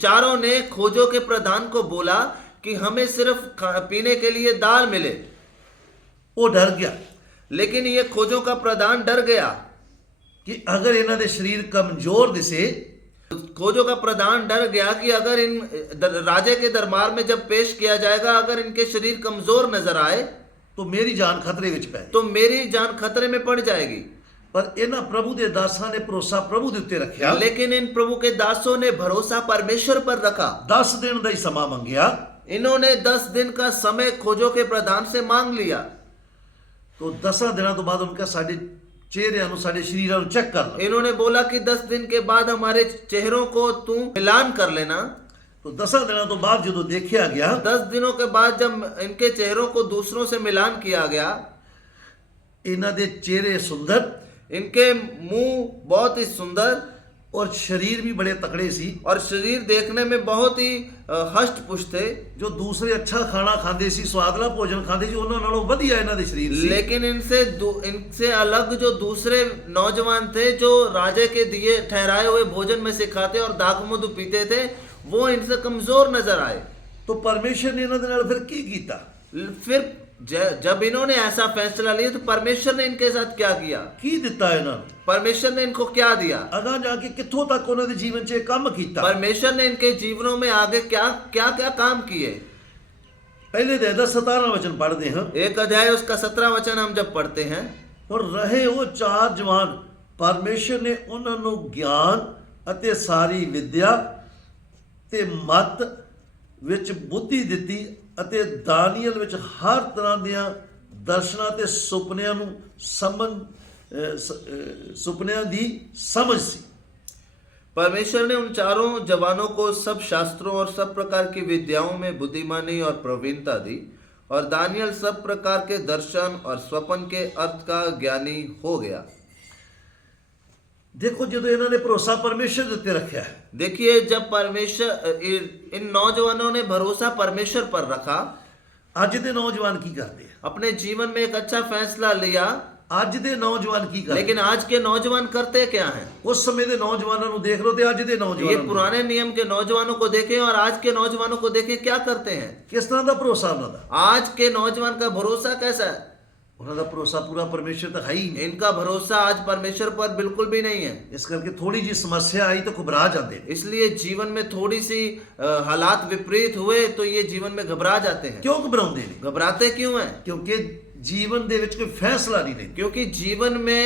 चारों ने खोजों के प्रधान को बोला कि हमें सिर्फ पीने के लिए दाल मिले। ਉਹ ਡਰ ਗਿਆ लेकिन ये खोजों का प्रधान डर गया ਕਿ ਅਗਰ ਇਹਨਾਂ ਦੇ ਸਰੀਰ ਕਮਜ਼ੋਰ ਦਿਸੇ खोजों का प्रधान डर गया कि अगर राजे के दरबार में जब पेश किया जाएगा अगर इनके शरीर कमजोर नजर आए तो मेरी जान खतरे ਵਿੱਚ ਪੈ तो मेरी जान खतरे में पड़ जाएगी। ਪਰ ਇਹਨਾਂ ਪ੍ਰਭੂ ਦੇ ਦਾਸਾਂ ਨੇ ਭਰੋਸਾ ਪ੍ਰਭੂ ਦੇ ਉੱਤੇ ਰੱਖਿਆ। लेकिन इन प्रभु के दासों ने भरोसा परमेश्वर पर रखा। 10 ਦਿਨ ਦਾ ਹੀ ਸਮਾਂ ਮੰਗਿਆ। इन्होंने 10 दिन का समय खोजों के प्रधान से मांग लिया। तो 10 ਦਿਨਾਂ ਤੋਂ ਬਾਅਦ ਉਹਨਾਂ ਕਿਹਾ ਸਾਡੇ ਚਿਹਰਿਆਂ ਨੂੰ, ਸਾਡੇ ਸ਼ਰੀਰਾਂ ਨੂੰ ਚੈੱਕ ਕਰ ਲੈ। इन्होंने बोला कि 10 दिन के बाद हमारे चेहरों को तू मिलान कर लेना। तो 10 ਦਿਨਾਂ ਤੋਂ ਬਾਅਦ ਜਦੋਂ ਦੇਖਿਆ ਗਿਆ 10 दिनों के बाद जब इनके चेहरों को दूसरों से मिलान किया गया, ਇਹਨਾਂ ਦੇ ਚਿਹਰੇ ਸੁੰਦਰ इनके मुंह बहुत ही सुंदर और शरीर भी बड़े तकड़े सी। और शरीर देखने में बहुत ही हष्ट पुष्ट थे। जो दूसरे अच्छा खाना खाते सी, स्वादला भोजन खाते सी, उन्होंने नालों वधिया इन्हां दे शरीर सी। लेकिन इनसे अलग जो दूसरे नौजवान थे जो राजे के दिए ठहराए हुए भोजन में से खाते और दाख मधु पीते थे, वो इनसे कमजोर नजर आए। तो परमेश्वर ने इन्हां दे नाल फिर की कीता? फिर जब इन्होंने ऐसा फैसला लिया तो परमेश्वर ने इनके साथ क्या किया? की दिता इन्हां नूं? परमेश्वर ने इनको क्या दिया? अगां जाके कित्थों तक उन्हां दे जीवन च काम कीता? परमेश्वर ने इनके जीवनों में आगे क्या क्या क्या काम किए? पहले अध्याय दा 17वां वचन पढ़ते हैं। 1 अध्याय उसका 17वां वचन हम जब पढ़ते हैं, और रहे वो 4 जवान, परमेश्वर ने उन्हां नूं ज्ञान अते सारी विद्या ते मत विच बुद्धि दित्ती ਅਤੇ ਦਾਨੀਏਲ ਵਿੱਚ ਹਰ ਤਰ੍ਹਾਂ ਦੀਆਂ ਦਰਸ਼ਨਾਂ ਤੇ ਸੁਪਨਿਆਂ ਨੂੰ ਸੁਪਨਿਆਂ ਦੀ ਸਮਝ ਸੀ। परमेश्वर ने उन चारों जवानों को सब शास्त्रों और सब प्रकार की विद्याओं में बुद्धिमानी और प्रवीणता दी, और दानियल सब प्रकार के दर्शन और स्वप्न के अर्थ का ज्ञानी हो गया। ਦੇਖੋ ਜਦੋਂ ਇਹਨਾਂ ਨੇ ਭਰੋਸਾ ਪਰਮੇਸ਼ਰ ਦੇ ਉੱਤੇ ਰੱਖਿਆ ਹੈ, देखिए, जब परमेश्वर इन नौजवानों ने भरोसा परमेश्वर पर रखा, ਅੱਜ ਦੇ ਨੌਜਵਾਨ ਕੀ ਕਰਦੇ ਆ? अपने जीवन में एक अच्छा फैसला लिया, ਅੱਜ ਦੇ ਨੌਜਵਾਨ ਕੀ ਕਰਦੇ? लेकिन आज के नौजवान करते क्या हैं? ਉਸ ਸਮੇਂ ਦੇ ਨੌਜਵਾਨਾਂ ਨੂੰ ਦੇਖ ਲਓ ਤੇ ਅੱਜ ਦੇ ये ਨੌਜਵਾਨਾਂ ਨੂੰ पुराने नियम के नौजवानों को देखें और आज के नौजवानों को देखें, क्या करते हैं? ਕਿਸ ਤਰ੍ਹਾਂ ਦਾ ਭਰੋਸਾ ਉਹਨਾਂ ਦਾ? आज के नौजवान का भरोसा कैसा है? ਉਹਨਾਂ ਦਾ ਭਰੋਸਾ ਪੂਰਾ ਪਰਮੇਸ਼ਰ ਤੱਕ ਹੈ ਹੀ ਨਹੀਂ। इनका भरोसा आज परमेश्वर पर बिल्कुल भी नहीं है। ਇਸ ਕਰਕੇ ਥੋੜੀ ਜੀ ਸਮੱਸਿਆ ਆਈ ਤਾਂ ਘਬਰਾ ਜਾਂਦੇ ਨੇ। इसलिए जीवन में थोड़ी सी हालात विपरीत हुए तो ये जीवन में घबरा जाते हैं। ਕਿਉਂ ਘਬਰਾਉਂਦੇ ਨੇ? घबराते क्यों हैं? ਕਿਉਂਕਿ ਜੀਵਨ ਦੇ ਵਿੱਚ ਕੋਈ ਫੈਸਲਾ ਨਹੀਂ ਲੈਂਦੇ। क्योंकि जीवन में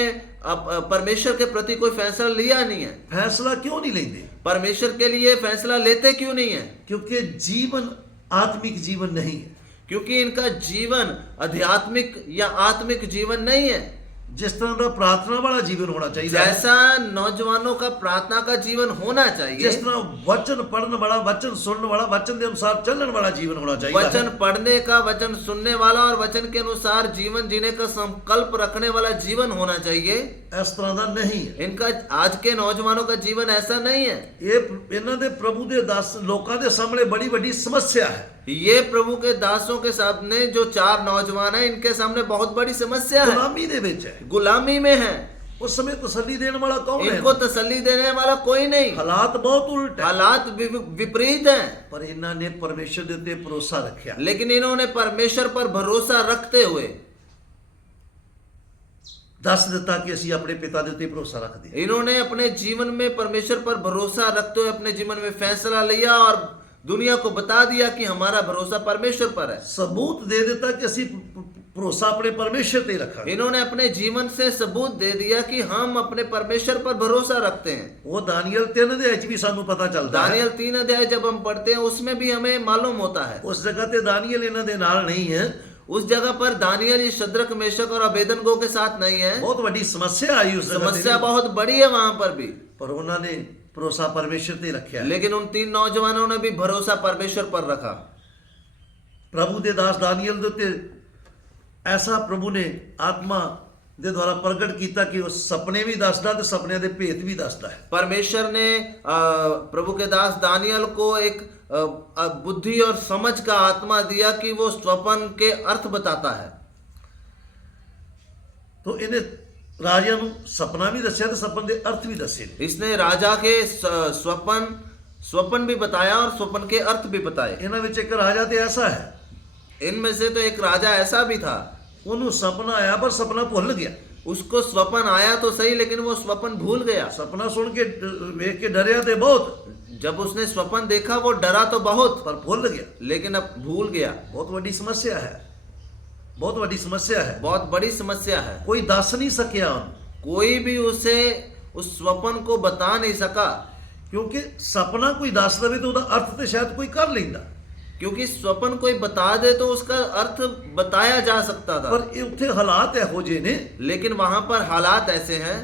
परमेश्वर के प्रति कोई फैसला लिया नहीं है। ਫੈਸਲਾ ਕਿਉਂ ਨਹੀਂ ਲੈਂਦੇ? परमेश्वर के लिए फैसला लेते क्यों नहीं है? ਕਿਉਂਕਿ ਜੀਵਨ ਆਤਮਿਕ ਜੀਵਨ ਨਹੀਂ ਹੈ। क्योंकि इनका जीवन आध्यात्मिक या आत्मिक जीवन नहीं है। ਜਿਸ ਤਰ੍ਹਾਂ ਦਾ ਪ੍ਰਾਰਥਨਾ ਵਾਲਾ ਜੀਵਨ ਹੋਣਾ ਚਾਹੀਦਾ ਹੈ, जैसा नौजवानों का प्रार्थना का जीवन होना ਜਿਸ चाहिए, ਤਰ੍ਹਾਂ वचन ਪੜਨ ਵਾਲਾ, वचन सुनन वाला, वचन ਦੇ ਅਨੁਸਾਰ ਚੱਲਣ ਵਾਲਾ ਜੀवन होना चाहिए वचन पढ़ने का, वचन सुनने वाला और वचन के अनुसार जीवन जीने का संकल्प रखने वाला जीवन होना चाहिए। ਇਸ ਤਰ੍ਹਾਂ ਦਾ ਨਹੀਂ ਹੈ। इनका आज के नौजवानों का जीवन ऐसा नहीं है। ਇਹ ਇਹਨਾਂ ਦੇ ਪ੍ਰਭੂ ਦੇ ਦਾਸ ਲੋਕਾਂ ਦੇ ਸਾਹਮਣੇ ਬੜੀ ਵੱਡੀ ਸਮੱਸਿਆ ਹੈ। ये प्रभु के दासों के सामने जो 4 नौजवान हैं, इनके सामने बहुत बड़ी समस्या है। ਗੁਲਾਮੀ ਦੇ ਵਿੱਚ ਹੈ। गुलामी में है। ਉਸ ਸਮੇਂ ਤਸੱਲੀ ਦੇਣ ਵਾਲਾ ਕੌਣ ਹੈ? इनको तसल्ली देने वाला कोई नहीं। ਹਾਲਾਤ ਬਹੁਤ ਉਲਟ ਹੈ। हालात विपरीत हैं, ਪਰ ਇਹਨਾਂ ਨੇ ਪਰਮੇਸ਼ਰ ਦੇ ਉੱਤੇ ਭਰੋਸਾ ਰੱਖਿਆ। लेकिन इन्होंने परमेश्वर पर भरोसा रखते हुए ਦੱਸ ਦਿੱਤਾ ਕਿ ਅਸੀਂ ਆਪਣੇ ਪਿਤਾ ਦੇ ਉੱਤੇ ਭਰੋਸਾ ਰੱਖਦੇ ਹਾਂ। इन्होंने अपने जीवन में परमेश्वर पर भरोसा रखते हुए अपने जीवन में फैसला लिया और दुनिया को बता दिया कि हमारा भरोसा परमेश्वर पर है। ਸਬੂਤ ਦੇ ਦਿੱਤਾ ਕਿ ਅਸੀਂ ਭਰੋਸਾ ਆਪਣੇ ਪਰਮੇਸ਼ਰ ਤੇ ਰੱਖਾਂਗੇ। इन्होंने अपने जीवन से सबूत दे दिया कि हम अपने परमेश्वर पर भरोसा रखते हैं। ਉਹ ਦਾਨੀਏਲ 3 ਦੇ ਵਿੱਚ ਵੀ ਸਾਨੂੰ ਪਤਾ ਚੱਲਦਾ ਹੈ। दानियल 3 अध्याय जब हम पढ़ते हैं उसमें भी हमें मालूम होता है। ਉਸ ਜਗ੍ਹਾ ਤੇ ਦਾਨੀਏਲ ਇਹਨਾਂ ਦੇ ਨਾਲ ਨਹੀਂ ਹੈ। उस जगह पर दानियल ये शद्रक, मेशक और अबेदनगो के साथ नहीं है। ਬਹੁਤ ਵੱਡੀ ਸਮੱਸਿਆ ਆਈ ਉਸ ਜਗ੍ਹਾ समस्या ਤੇ, बहुत बड़ी है वहां पर भी, ਪਰ ਉਹਨਾਂ ਨੇ ਭਰੋਸਾ ਪਰਮੇਸ਼ਰ ਤੇ ਰੱਖਿਆ। लेकिन उन 3 नौजवानों ने भी भरोसा परमेश्वर पर रखा। ਪ੍ਰਭੂ ਦੇ ਦਾਸ ਦਾਨੀਏਲ ਦੇ ਉੱਤੇ ਐਸਾ ਪ੍ਰਭੂ ਨੇ ਆਤਮਾ ਦੇ ਦੁਆਰਾ ਪ੍ਰਗਟ ਕੀਤਾ ਕਿ ਉਹ ਸੁਪਨੇ ਵੀ ਦੱਸਦਾ ਤੇ ਸੁਪਨਿਆਂ ਦੇ ਭੇਤ ਵੀ ਦੱਸਦਾ ਹੈ। परमेश्वर ने प्रभु के दास दानियल को एक बुद्धि और समझ का आत्मा दिया कि वो स्वप्न के अर्थ बताता है। तो ਇਹਨੇ ਰਾਜਿਆਂ ਨੂੰ ਸੁਪਨਾ ਵੀ ਦੱਸਿਆ ਤੇ ਸੁਪਨ ਦੇ ਅਰਥ ਵੀ ਦੱਸੇ ਨੇ। इसने राजा के स्वप्न भी बताया और स्वप्न के अर्थ भी बताए। ਇਹਨਾਂ ਵਿੱਚ ਇੱਕ ਰਾਜਾ ਤੇ ਐਸਾ ਹੈ, इनमें से तो एक राजा ऐसा भी था, ਉਹਨੂੰ ਸੁਪਨਾ ਆਇਆ ਪਰ ਸੁਪਨਾ ਭੁੱਲ ਗਿਆ। उसको स्वप्न आया तो सही, लेकिन वो स्वप्न भूल गया। ਸੁਪਨਾ ਸੁਣ ਕੇ ਵੇਖ ਕੇ ਡਰਿਆ ਤੇ ਬਹੁਤ, जब उसने स्वप्न देखा वो डरा तो बहुत, ਪਰ ਭੁੱਲ ਗਿਆ। लेकिन अब भूल गया। ਬਹੁਤ ਵੱਡੀ ਸਮੱਸਿਆ ਹੈ, ਬਹੁਤ ਵੱਡੀ ਸਮੱਸਿਆ ਹੈ। बहुत बड़ी समस्या है। ਕੋਈ ਦੱਸ ਨਹੀਂ ਸਕਿਆ ਉਹਨੂੰ, कोई भी उसे उस स्वप्न को बता नहीं सका, ਕਿਉਂਕਿ ਸੁਪਨਾ ਕੋਈ ਦੱਸ ਦੇਵੇ ਤਾਂ ਉਹਦਾ ਅਰਥ ਤੇ ਸ਼ਾਇਦ ਕੋਈ ਕਰ ਲੈਂਦਾ, क्योंकि स्वप्न कोई बता दे तो उसका अर्थ बताया जा सकता था। ਪਰ ਇਹ ਉੱਥੇ ਹਾਲਾਤ ਇਹੋ ਜਿਹੇ ਨੇ, लेकिन वहां पर हालात ऐसे हैं,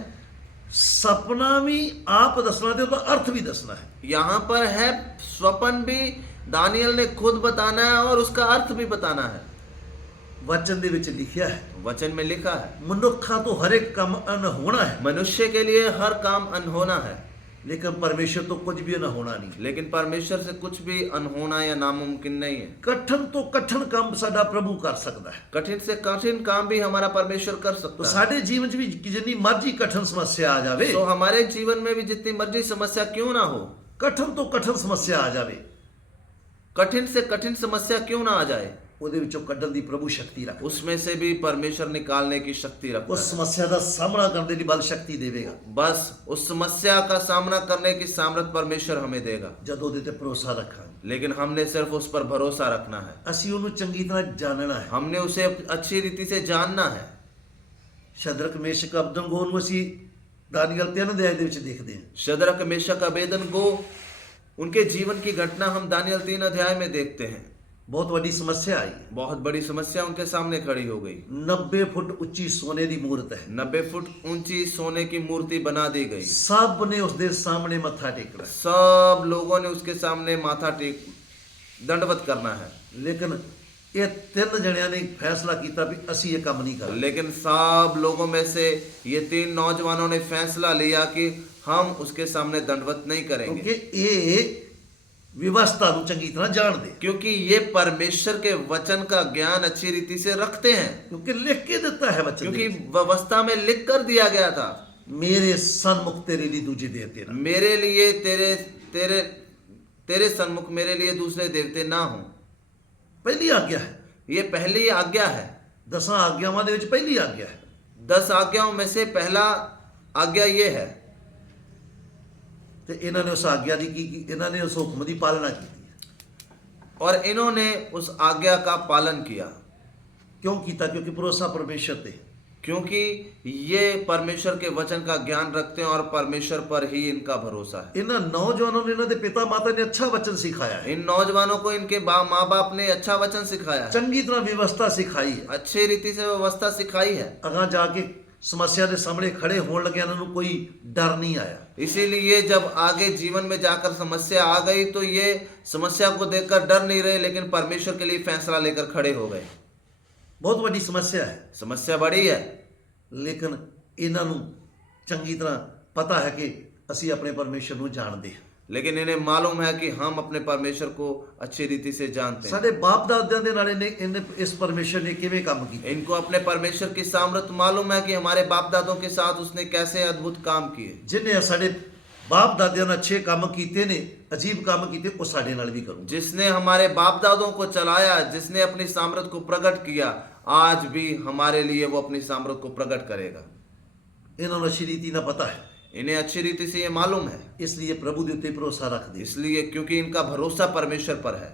ਸੁਪਨਾ ਵੀ ਆਪ ਦੱਸਣਾ ਤੇ ਉਹਦਾ ਅਰਥ ਵੀ ਦੱਸਣਾ ਹੈ। यहाँ पर है स्वप्न भी दानियल ने खुद बताना है और उसका अर्थ भी बताना है। ਵਚਨ ਦੇ ਵਿੱਚ ਲਿਖਿਆ ਹੈ, वचन में लिखा है, ਮਨੁੱਖਾਂ ਤੋਂ ਹਰ ਇੱਕ ਕੰਮ ਅਨਹੋਣਾ ਹੈ, मनुष्य के लिए हर काम अनहोना है, ਲੇਕਿन ਪਰਮੇਸ਼ਰ ਤੋਂ ਕੁਝ ਵੀ ਅਨਹੋਣਾ ਨਹੀਂ। लेकिन परमेश्वर से कुछ भी अनहोना या नामुमकिन नहीं है। ਕਠਨ ਤੋਂ ਕਠਨ ਕੰਮ ਸਾਡਾ ਪ੍ਰਭੂ ਕਰ ਸਕਦਾ ਹੈ। कठिन से कठिन काम भी हमारा परमेश्वर कर तो सकता है। ਸਾਡੇ ਜੀਵਨ 'ਚ ਵੀ ਜਿੰਨੀ ਮਰਜ਼ੀ ਕਠਨ ਸਮੱਸਿਆ ਆ ਜਾਵੇ, तो हमारे जीवन में भी जितनी मर्जी समस्या क्यों ना हो, ਕਠਨ ਤੋਂ ਕਠਨ ਸਮੱਸਿਆ ਆ ਜਾਵੇ, कठिन से कठिन समस्या क्यों ना आ जाए, ਉਹਦੇ ਵਿੱਚੋਂ ਕੱਢਣ ਦੀ ਪ੍ਰਭੂ ਸ਼ਕਤੀ ਰੱਖਦਾ। उसमें से भी परमेश्वर निकालने की शक्ति रखता ਉਸ है। ਸਮੱਸਿਆ ਦਾ ਸਾਹਮਣਾ ਕਰਨ ਦੇ ਲਈ ਬਲ ਸ਼ਕਤੀ ਦੇਵੇਗਾ बस उस समस्या का सामना करने की सामर्थ परमेश्वर हमें देगा, ਜਦੋਂ ਉਹਦੇ ਤੇ ਭਰੋਸਾ ਰੱਖਾਂਗੇ। लेकिन हमने सिर्फ उस पर भरोसा रखना है। ਅਸੀਂ ਉਹਨੂੰ ਚੰਗੀ ਤਰ੍ਹਾਂ ਜਾਣਨਾ ਹੈ। हमने उसे अच्छी रीति से जानना है। ਸ਼ਦਰਕ ਮੇਸ਼ਕ ਅਬਦਨਗੋ ਨੂੰ ਅਸੀਂ ਦਾਨੀਏਲ 3 ਅਧਿਆਇ ਦੇ ਵਿੱਚ ਦੇਖਦੇ ਹਾਂ। शद्रक, मेशक, अबेदनगो, उनके जीवन की घटना हम दानियल 3 अध्याय में देखते हैं। ਬਹੁਤ ਵੱਡੀ ਸਮੱਸਿਆ ਆਈ। बहुत बड़ी समस्या उनके सामने खड़ी हो गई। 90 ਫੁੱਟ ਉੱਚੀ ਸੋਨੇ ਦੀ ਮੂਰਤ ਹੈ। 90 फुट ऊंची सोने की मूर्ति बना दी गई। ਸਭ ਨੇ ਉਸ ਦੇ ਸਾਹਮਣੇ ਮੱਥਾ ਟੇਕਣਾ, सब लोगों ने उसके सामने माथा टेक दंडवत करना है। ਲੇਕਿन ਇਹ ਤਿੰਨ ਜਣਿਆਂ ਨੇ ਫੈਸਲਾ ਕੀਤਾ ਵੀ ਅਸੀਂ ਇਹ ਕੰਮ ਨਹੀਂ ਕਰਨਾ। लेकिन सब लोगों में से ये 3 नौजवानों ने फैसला लिया कि हम उसके सामने दंडवत नहीं करेंगे, ਕਿਉਂਕਿ ਇਹ ਵਿਵਸਥਾ ਨੂੰ ਚੰਗੀ ਤਰ੍ਹਾਂ ਜਾਣਦੇ, क्योंकि ये परमेश्वर के वचन का ज्ञान अच्छी रीति से रखते हैं, ਕਿਉਂਕਿ ਲਿਖ ਕੇ ਦਿੱਤਾ ਹੈ ਵਚਨ क्योंकि ਦੇ ਵਿੱਚ, व्यवस्था में लिख कर दिया गया था, ਮੇਰੇ ਸਨਮੁਖ ਤੇਰੇ ਲਈ ਦੂਜੇ ਦੇਵਤੇ ਨਾ। मेरे लिए तेरे तेरे तेरे सन्मुख मेरे लिए दूसरे देवते ना हो। ਪਹਿਲੀ ਆਗਿਆ ਹੈ, ये पहली आज्ञा है, 10 ਆਗਿਆਵਾਂ ਦੇ ਵਿੱਚ ਪਹਿਲੀ ਆਗਿਆ ਹੈ। 10 आज्ञाओं में से पहला आज्ञा ये है। ਤੇ ਇਹਨਾਂ ਨੇ ਉਸ ਆਗਿਆ ਦੀ ਕੀ ਇਹਨਾਂ ਨੇ ਉਸ ਹੁਕਮ ਦੀ ਪਾਲਣਾ ਕੀਤੀ। और इन्होंने उस आज्ञा का पालन किया। ਕਿਉਂ ਕੀਤਾ? ਕਿਉਂਕਿ ਭਰੋਸਾ ਪਰਮੇਸ਼ਰ ਤੇ, क्योंकि ये परमेश्वर के वचन का ज्ञान रखते हैं और परमेश्वर पर ही इनका भरोसा है। ਇਹਨਾਂ नौजवानों ने ਇਹਨਾਂ ਦੇ ਪਿਤਾ ਮਾਤਾ ਨੇ ਅੱਛਾ ਵਚਨ ਸਿਖਾਇਆ ਹੈ, इन नौजवानों को इनके माँ बाप ने अच्छा वचन सिखाया है, ਚੰਗੀ ਤਰ੍ਹਾਂ ਵਿਵਸਥਾ ਸਿਖਾਈ ਹੈ। अच्छी रीति से व्यवस्था सिखाई है। ਅਗਾਂ ਜਾ ਕੇ ਸਮੱਸਿਆ ਦੇ ਸਾਹਮਣੇ ਖੜੇ ਹੋਣ ਲੱਗਿਆ ਇਹਨਾਂ ਨੂੰ ਕੋਈ ਡਰ ਨਹੀਂ ਆਇਆ। इसीलिए जब आगे जीवन में जाकर समस्या आ गई तो ये समस्या को देखकर डर नहीं रहे, लेकिन परमेश्वर के लिए फैसला लेकर खड़े हो गए। ਬਹੁਤ ਵੱਡੀ ਸਮੱਸਿਆ ਹੈ, समस्या बड़ी है, ਲੇਕਿਨ ਇਹਨਾਂ ਨੂੰ ਚੰਗੀ ਤਰ੍ਹਾਂ ਪਤਾ ਹੈ ਕਿ ਅਸੀਂ ਆਪਣੇ ਪਰਮੇਸ਼ਰ ਨੂੰ ਜਾਣਦੇ ਹਾਂ। लेकिन इन्हें मालूम है कि हम अपने परमेश्वर को अच्छी रीति से जानते हैं। ਸਾਡੇ ਬਾਪ ਦਾਦਿਆਂ ਦੇ ਨਾਲ ਇਹਨੇ ਇਸ ਪਰਮੇਸ਼ਰ ਨੇ ਕਿਵੇਂ ਕੰਮ ਕੀਤਾ। इनको अपने परमेश्वर की सामर्थ्य मालूम है कि हमारे बाप दादों के साथ उसने कैसे अद्भुत काम किए। ਜਿਹਨੇ ਸਾਡੇ ਬਾਪ ਦਾਦਿਆਂ ਨਾਲ ਅੱਛੇ ਕੰਮ ਕੀਤੇ ਨੇ, ਅਜੀਬ ਕੰਮ ਕੀਤੇ, ਉਹ ਸਾਡੇ ਨਾਲ ਵੀ ਕਰੂ। जिसने हमारे बाप दादों को चलाया, जिसने अपनी सामर्थ्य को प्रकट किया, आज भी हमारे लिए वो अपनी सामर्थ्य को प्रकट करेगा। ਇਹਨਾਂ ਨੂੰ ਅੱਛੀ ਰੀਤੀ ਨਾਲ ਪਤਾ ਹੈ, इन्हें अच्छी रीति से ये मालूम है, ਇਸ ਲਈ ਪ੍ਰਭੂ ਦੇ ਉੱਤੇ ਭਰੋਸਾ ਰੱਖਦੇ। इसलिए क्योंकि इनका भरोसा परमेश्वर पर है।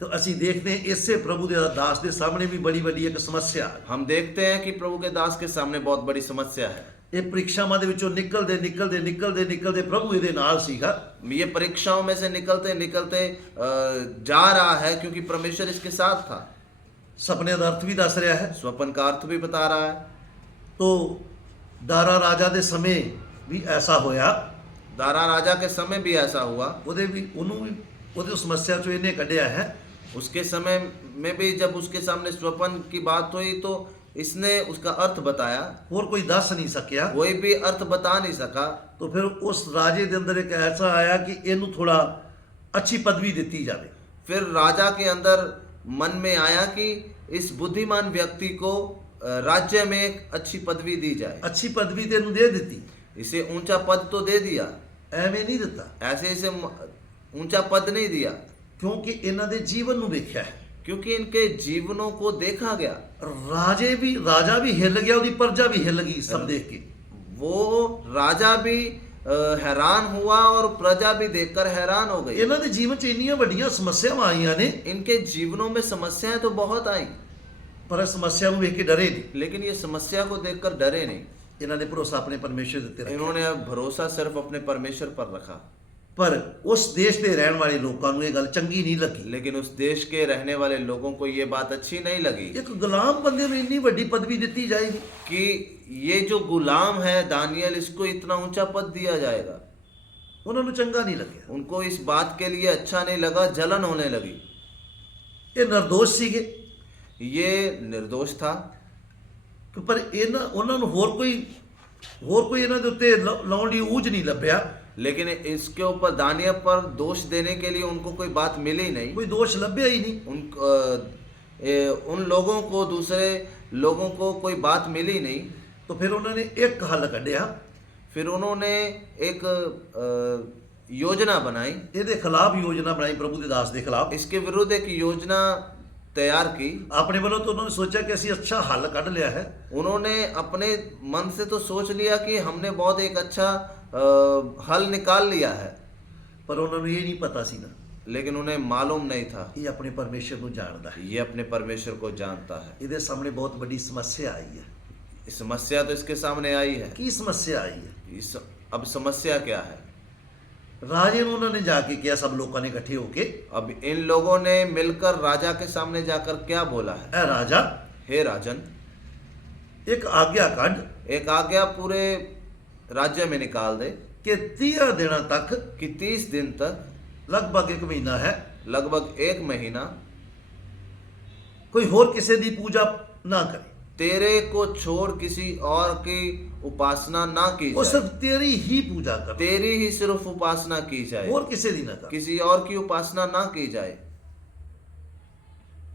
तो ਅਸੀਂ ਦੇਖਦੇ ਹਾਂ ਇਸੇ ਪ੍ਰਭੂ ਦੇ ਦਾਸ ਦੇ ਸਾਹਮਣੇ ਵੀ ਬੜੀ ਵੱਡੀ ਇੱਕ ਸਮੱਸਿਆ ਹੈ। हम देखते हैं कि प्रभु के दास के सामने बहुत बड़ी समस्या है। ਇਹ ਪ੍ਰੀਖਿਆਵਾਂ ਦੇ ਵਿੱਚੋਂ ਨਿਕਲਦੇ ਪ੍ਰਭੂ ਇਹਦੇ ਨਾਲ ਸੀਗਾ। ये परीक्षाओं में से निकलते निकलते जा रहा है, क्योंकि परमेश्वर इसके साथ था। ਸੁਪਨੇ ਦਾ ਅਰਥ ਵੀ ਦੱਸ ਰਿਹਾ ਹੈ। स्वपन का अर्थ भी बता रहा है। तो दारा राजा ਦੇ ਸਮੇਂ ਵੀ ਐਸਾ ਹੋਇਆ, दारा राजा के समय भी ऐसा हुआ। ਉਹਦੇ ਵੀ ਉਹਨੂੰ ਵੀ ਉਹਦੇ ਸਮੱਸਿਆ ਚੋਂ ਇਹਨੇ ਕੱਢਿਆ ਹੈ। उसके समय में भी जब उसके सामने स्वपन की बात हुई तो इसने उसका अर्थ बताया, ਹੋਰ ਕੋਈ ਦੱਸ ਨਹੀਂ ਸਕਿਆ। कोई भी अर्थ बता नहीं सका। तो फिर उस राजे ਦੇ ਅੰਦਰ ਇੱਕ ਐਸਾ ਆਇਆ ਕਿ ਇਹਨੂੰ ਥੋੜਾ ਅੱਛੀ ਪਦਵੀ ਦਿੱਤੀ ਜਾਵੇ। फिर राजा के अंदर मन में आया कि इस बुद्धिमान व्यक्ति को राज्य में एक अच्छी पदवी दी जाए। ਅੱਛੀ ਪਦਵੀ ਤੇ ਇਹਨੂੰ ਦੇ ਦਿੱਤੀ, इसे ऊंचा पद तो दे दिया, ਐਵੇਂ ਨਹੀਂ ਦਿੱਤਾ, ऐसे इसे ऊंचा पद नहीं दिया, ਕਿਉਂਕਿ ਇਹਨਾਂ ਦੇ ਜੀਵਨ ਨੂੰ ਵੇਖਿਆ ਹੈ। क्योंकि इनके जीवनों को देखा गया। राजा भी हिल गया, ਉਹਦੀ प्रजा भी हिल गई सब देख के। वो राजा भी हैरान हुआ और प्रजा भी देखकर हैरान हो गई। ਇਹਨਾਂ ਦੇ ਜੀਵਨ 'ਚ ਇੰਨੀਆਂ ਵੱਡੀਆਂ ਸਮੱਸਿਆਵਾਂ ਆਈਆਂ ਨੇ, इनके जीवनों में समस्याएं तो बहुत आई, ਪਰ ਇਸ ਸਮੱਸਿਆ ਨੂੰ ਵੇਖ ਕੇ ਡਰੇ ਨਹੀਂ। लेकिन ये समस्या को देखकर डरे नहीं। ਇਹਨਾਂ ਨੇ ਭਰੋਸਾ ਆਪਣੇ ਪਰਮੇਸ਼ਰ ਦੇ ਉੱਤੇ ਰੱਖਿਆ। इन्होंने भरोसा सिर्फ अपने परमेश्वर पर रखा। ਪਰ ਉਸ ਦੇਸ਼ ਦੇ ਰਹਿਣ ਵਾਲੇ ਲੋਕਾਂ ਨੂੰ ਇਹ ਗੱਲ ਚੰਗੀ ਨਹੀਂ ਲੱਗੀ। लेकिन उस देश के रहने वाले लोगों को ये बात अच्छी नहीं लगी ਇੱਕ ਗੁਲਾਮ ਬੰਦੇ ਨੂੰ ਇੰਨੀ ਵੱਡੀ ਪਦਵੀ ਦਿੱਤੀ ਜਾਏਗੀ। कि ये जो गुलाम है दानियल, इसको इतना ऊंचा पद दिया जाएगा। ਉਹਨਾਂ ਨੂੰ ਚੰਗਾ ਨਹੀਂ ਲੱਗਿਆ। उनको इस बात के लिए अच्छा नहीं लगा, जलन होने लगी। ਇਹ ਨਿਰਦੋਸ਼ ਸੀਗੇ, ये निर्दोष था, ਪਰ ਉਹਨਾਂ ਨੂੰ ਹੋਰ ਕੋਈ ਇਹਨਾਂ ਦੇ ਉੱਤੇ ਲਾਉਣ ਦੀ ਊਝ ਨਹੀਂ ਲੱਭਿਆ। लेकिन इसके ऊपर दानियल पर दोष देने के लिए उनको कोई बात मिली नहीं। ਕੋਈ ਦੋਸ਼ ਲੱਭਿਆ ਹੀ ਨਹੀਂ। उन लोगों को, दूसरे लोगों को कोई बात मिली नहीं। तो फिर उन्होंने एक हल कढ़िया, फिर उन्होंने एक योजना बनाई, ਇਹਦੇ ਖਿਲਾਫ योजना बनाई, प्रभु के दास के खिलाफ। इसके विरुद्ध एक योजना तैयार की। अपने वालों तो उन्होंने सोचा कि ਅਸੀਂ अच्छा हल कढ़ लिया है। उन्होंने अपने मन से तो सोच लिया कि हमने बहुत एक अच्छा हल निकाल लिया है, पर उन्होंने ये नहीं पता सी ना, लेकिन उन्हें मालूम नहीं था ये अपने परमेश्वर को जानता है। ये अपने परमेश्वर को जानता है। ਇਹਦੇ सामने बहुत बड़ी समस्या आई है। समस्या तो इसके सामने आई है। की समस्या आई है? अब समस्या क्या है? राजे ने उन्होंने जाके किया, सब लोगों ने इकट्ठे होके, अब इन लोगों ने मिलकर राजा के सामने जाकर क्या बोला है? ए राजा, हे राजन, एक आज्ञा काढ़, एक आज्ञा पूरे राज्य में निकाल दे कि 30 दिनों तक, कि 30 दिन तक, लगभग 1 महीना है, लगभग 1 महीना, कोई होर किसी दी पूजा ना करे, तेरे को छोड़ किसी और की उपासना ना की वो जाए, सिर्फ तेरी ही पूजा करे, तेरी ही सिर्फ उपासना की जाए, होर किसी दी ना करे। किसी और की उपासना ना की जाए।